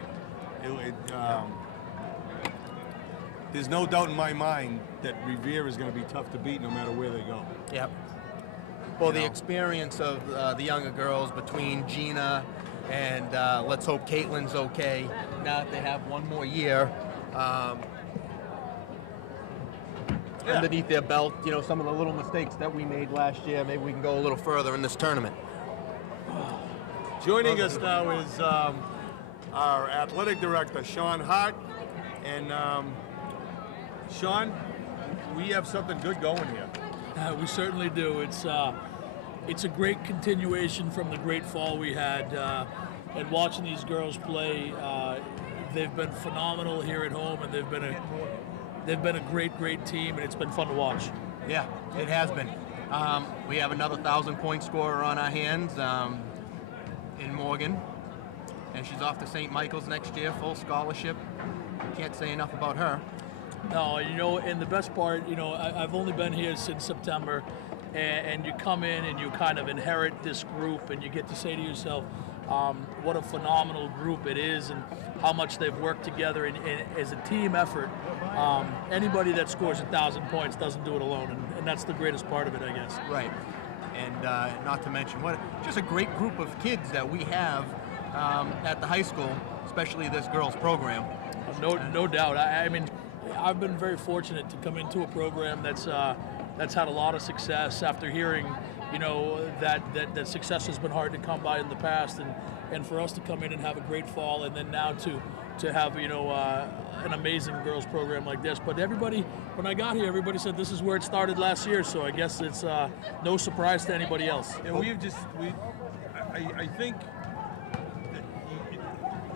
There's no doubt in my mind that Revere is going to be tough to beat no matter where they go. Yep. Well, You the know. experience of the younger girls between Gina and let's hope Caitlin's okay now that they have one more year underneath their belt. You know, some of the little mistakes that we made last year, maybe we can go a little further in this tournament. Joining us now is our athletic director, Sean Hart. And Sean, we have something good going here. We certainly do. It's a great continuation from the great fall we had, and watching these girls play, they've been phenomenal here at home, and they've been a great team, and it's been fun to watch. Yeah, it has been. We have another 1,000-point scorer on our hands in Morgan, and she's off to St. Michael's next year, full scholarship. Can't say enough about her. No, you know, and the best part, you know, I've only been here since September, and you come in and you kind of inherit this group, and you get to say to yourself, what a phenomenal group it is, and how much they've worked together and as a team effort. Anybody that scores 1,000 points doesn't do it alone, and that's the greatest part of it, I guess. Right. And not to mention, just a great group of kids that we have at the high school, especially this girls program. No doubt. I mean, I've been very fortunate to come into a program that's had a lot of success after hearing, that success has been hard to come by in the past, and for us to come in and have a great fall, and then now to have an amazing girls program like this. But everybody, when I got here, everybody said this is where it started last year, so I guess it's no surprise to anybody else. And I think that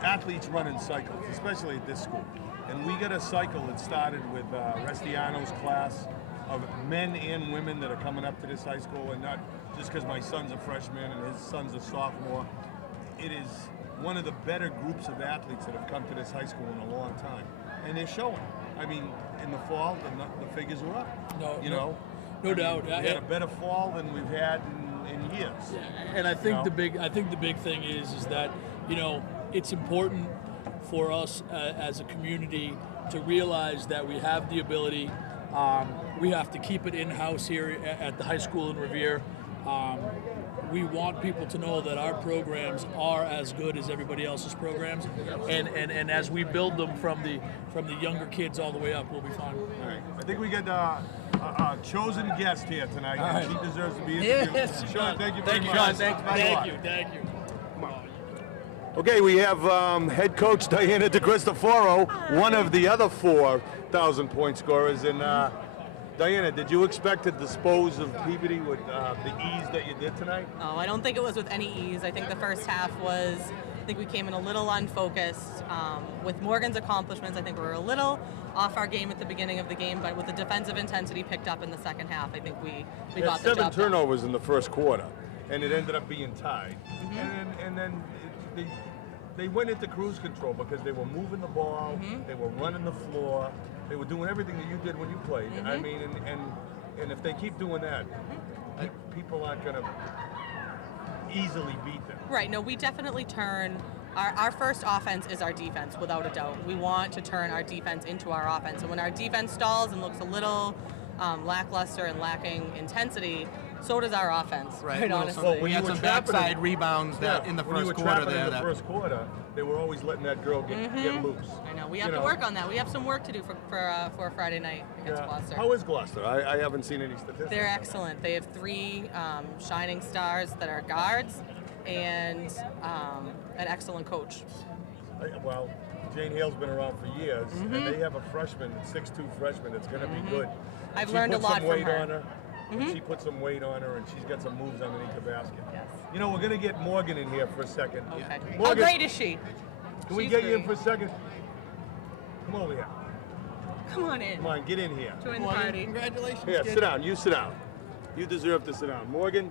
athletes run in cycles, especially at this school. And we got a cycle that started with Restiano's class of men and women that are coming up to this high school, and not just because my son's a freshman and his son's a sophomore. It is one of the better groups of athletes that have come to this high school in a long time, and they're showing. I mean, in the fall, the figures were up. No doubt. We had a better fall than we've had in years. And I think the big thing is that it's important for us as a community to realize that we have the ability. We have to keep it in-house here at the high school in Revere. We want people to know that our programs are as good as everybody else's programs, and as we build them from the younger kids all the way up, we'll be fine. All right. I think we got a chosen guest here tonight, and she deserves to be interviewed. Yes. Sean, thank you very much. Sean, thanks. Thank you. Okay, we have head coach Diana DeCristoforo, one of the other 4,000 point scorers. And Diana, did you expect to dispose of Peabody with the ease that you did tonight? Oh, I don't think it was with any ease. I think the first half I think we came in a little unfocused. With Morgan's accomplishments, I think we were a little off our game at the beginning of the game, but with the defensive intensity picked up in the second half, I think we got the job done. 7 turnovers in the first quarter, and it ended up being tied. And then they went into cruise control because they were moving the ball, they were running the floor, they were doing everything that you did when you played. I mean, and if they keep doing that, people aren't going to easily beat them. Right, no, we definitely turn, our first offense is our defense, without a doubt. We want to turn our defense into our offense. And when our defense stalls and looks a little lackluster and lacking intensity, so does our offense, Right, honestly. so we had some backside rebounds in the when you first were quarter trapping there. in the first quarter, they were always letting that girl get loose. I know, we have to work on that. We have some work to do for Friday night against Gloucester. How is Gloucester? I haven't seen any statistics. They're excellent. They have 3 shining stars that are guards and an excellent coach. Well, Jane Hale's been around for years, and they have a freshman, 6'2" freshman, that's going to be good. I've learned a lot from her. On her. She put some weight on her, and she's got some moves underneath the basket. Yes. We're going to get Morgan in here for a second. Okay. How Morgan, great is she? Can we She's get you in great. for a second? Come over here. Come on in. Come on, get in here. Join the party. Congratulations. Here, kid. sit down. You sit down. You deserve to sit down. Morgan,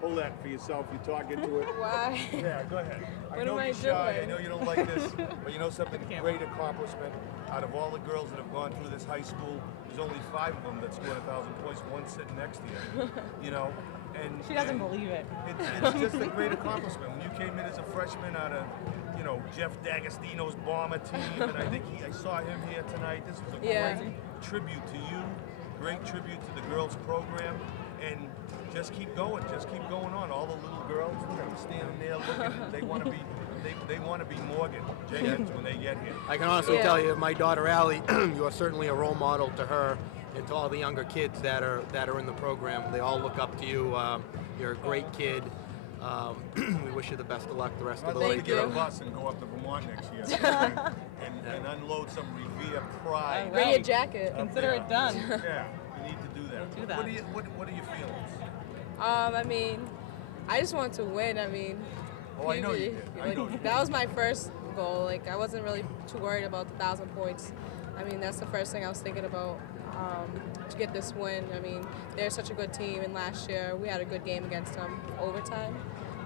hold that for yourself. You're talking to it. Why? Yeah, go ahead. What know am I you're shy. doing? I know you don't like this, but you know something? Great accomplishment. Out of all the girls that have gone through this high school, there's only 5 of them that scored 1,000 points. One sitting next to you. And She doesn't believe it. It's just a great accomplishment. When you came in as a freshman out of, Jeff D'Agostino's bomber team, and I think I saw him here tonight. This was a great tribute to you, great tribute to the girls program, and just keep going on. All the little girls, they're standing there looking. They want to be. They want to be Morgan Jenkins when they get here. I can honestly tell you, my daughter Allie, you are certainly a role model to her and to all the younger kids that are in the program. They all look up to you. You're a great kid. We wish you the best of luck the rest of the I'd way. like to get a bus and go up to Vermont next year and unload some Revere pride. Bring your jacket. Consider it done. Yeah, we need to do that. We'll do that. What are your feelings? I mean, I just want to win. I mean, Oh, I know you PB, did. I know you did. that was my first goal. Like, I wasn't really too worried about the 1,000 points. I mean, that's the first thing I was thinking about to get this win. I mean, they're such a good team, and last year we had a good game against them, overtime.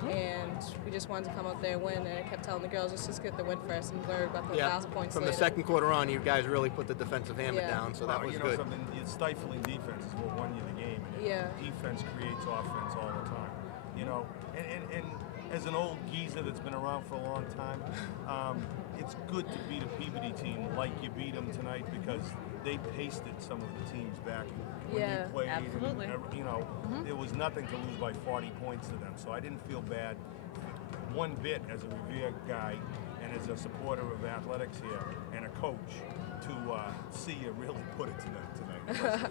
And we just wanted to come out there and win, and I kept telling the girls, let's just get the win first and worry about the 1,000 points From later. the second quarter on, you guys really put the defensive hammer down, so that was good. Something, stifling defense is what won you the game. Yeah. Defense creates offense all the time. And as an old geezer that's been around for a long time, it's good to beat a Peabody team like you beat them tonight because they pasted some of the teams back when Yeah, you played. absolutely. And, you know, there was nothing to lose by 40 points to them, so I didn't feel bad one bit as a Revere guy and as a supporter of athletics here and a coach to see you really put it to them tonight.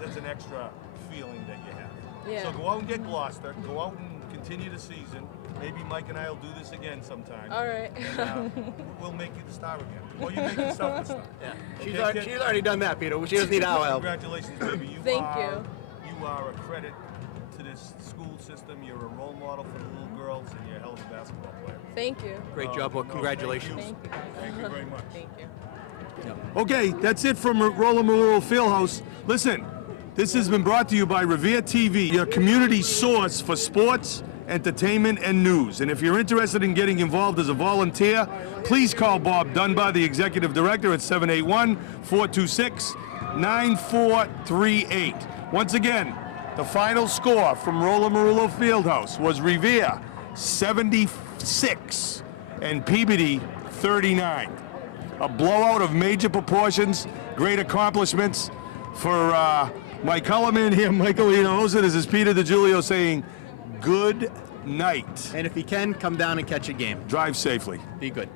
There's an extra feeling that you have. Yeah. So go out and get Gloucester. Go out and continue the season. Maybe Mike and I will do this again sometime. All right. And, we'll make you the star again. Or you make yourself the star. Yeah. Okay, kid? She's already done that, Peter. She doesn't need our help. Congratulations, baby. Thank you. you. You are a credit to this school system. You're a role model for the little girls, and you're a hell of a basketball player. Thank you. Great job. Well, No, congratulations. Thank you. Thank you very much. Thank you. Okay, that's it from Roland Memorial Fieldhouse. Listen, this has been brought to you by Revere TV, your community source for sports, entertainment, and news. And if you're interested in getting involved as a volunteer, please call Bob Dunbar, the executive director, at 781-426-9438. Once again, the final score from Roland Memorial Fieldhouse was Revere 76 and Peabody 39. A blowout of major proportions, great accomplishments for my color man here, Michael Hinojosa. This is Peter DiGiulio saying good night. And if you can, come down and catch a game. Drive safely. Be good.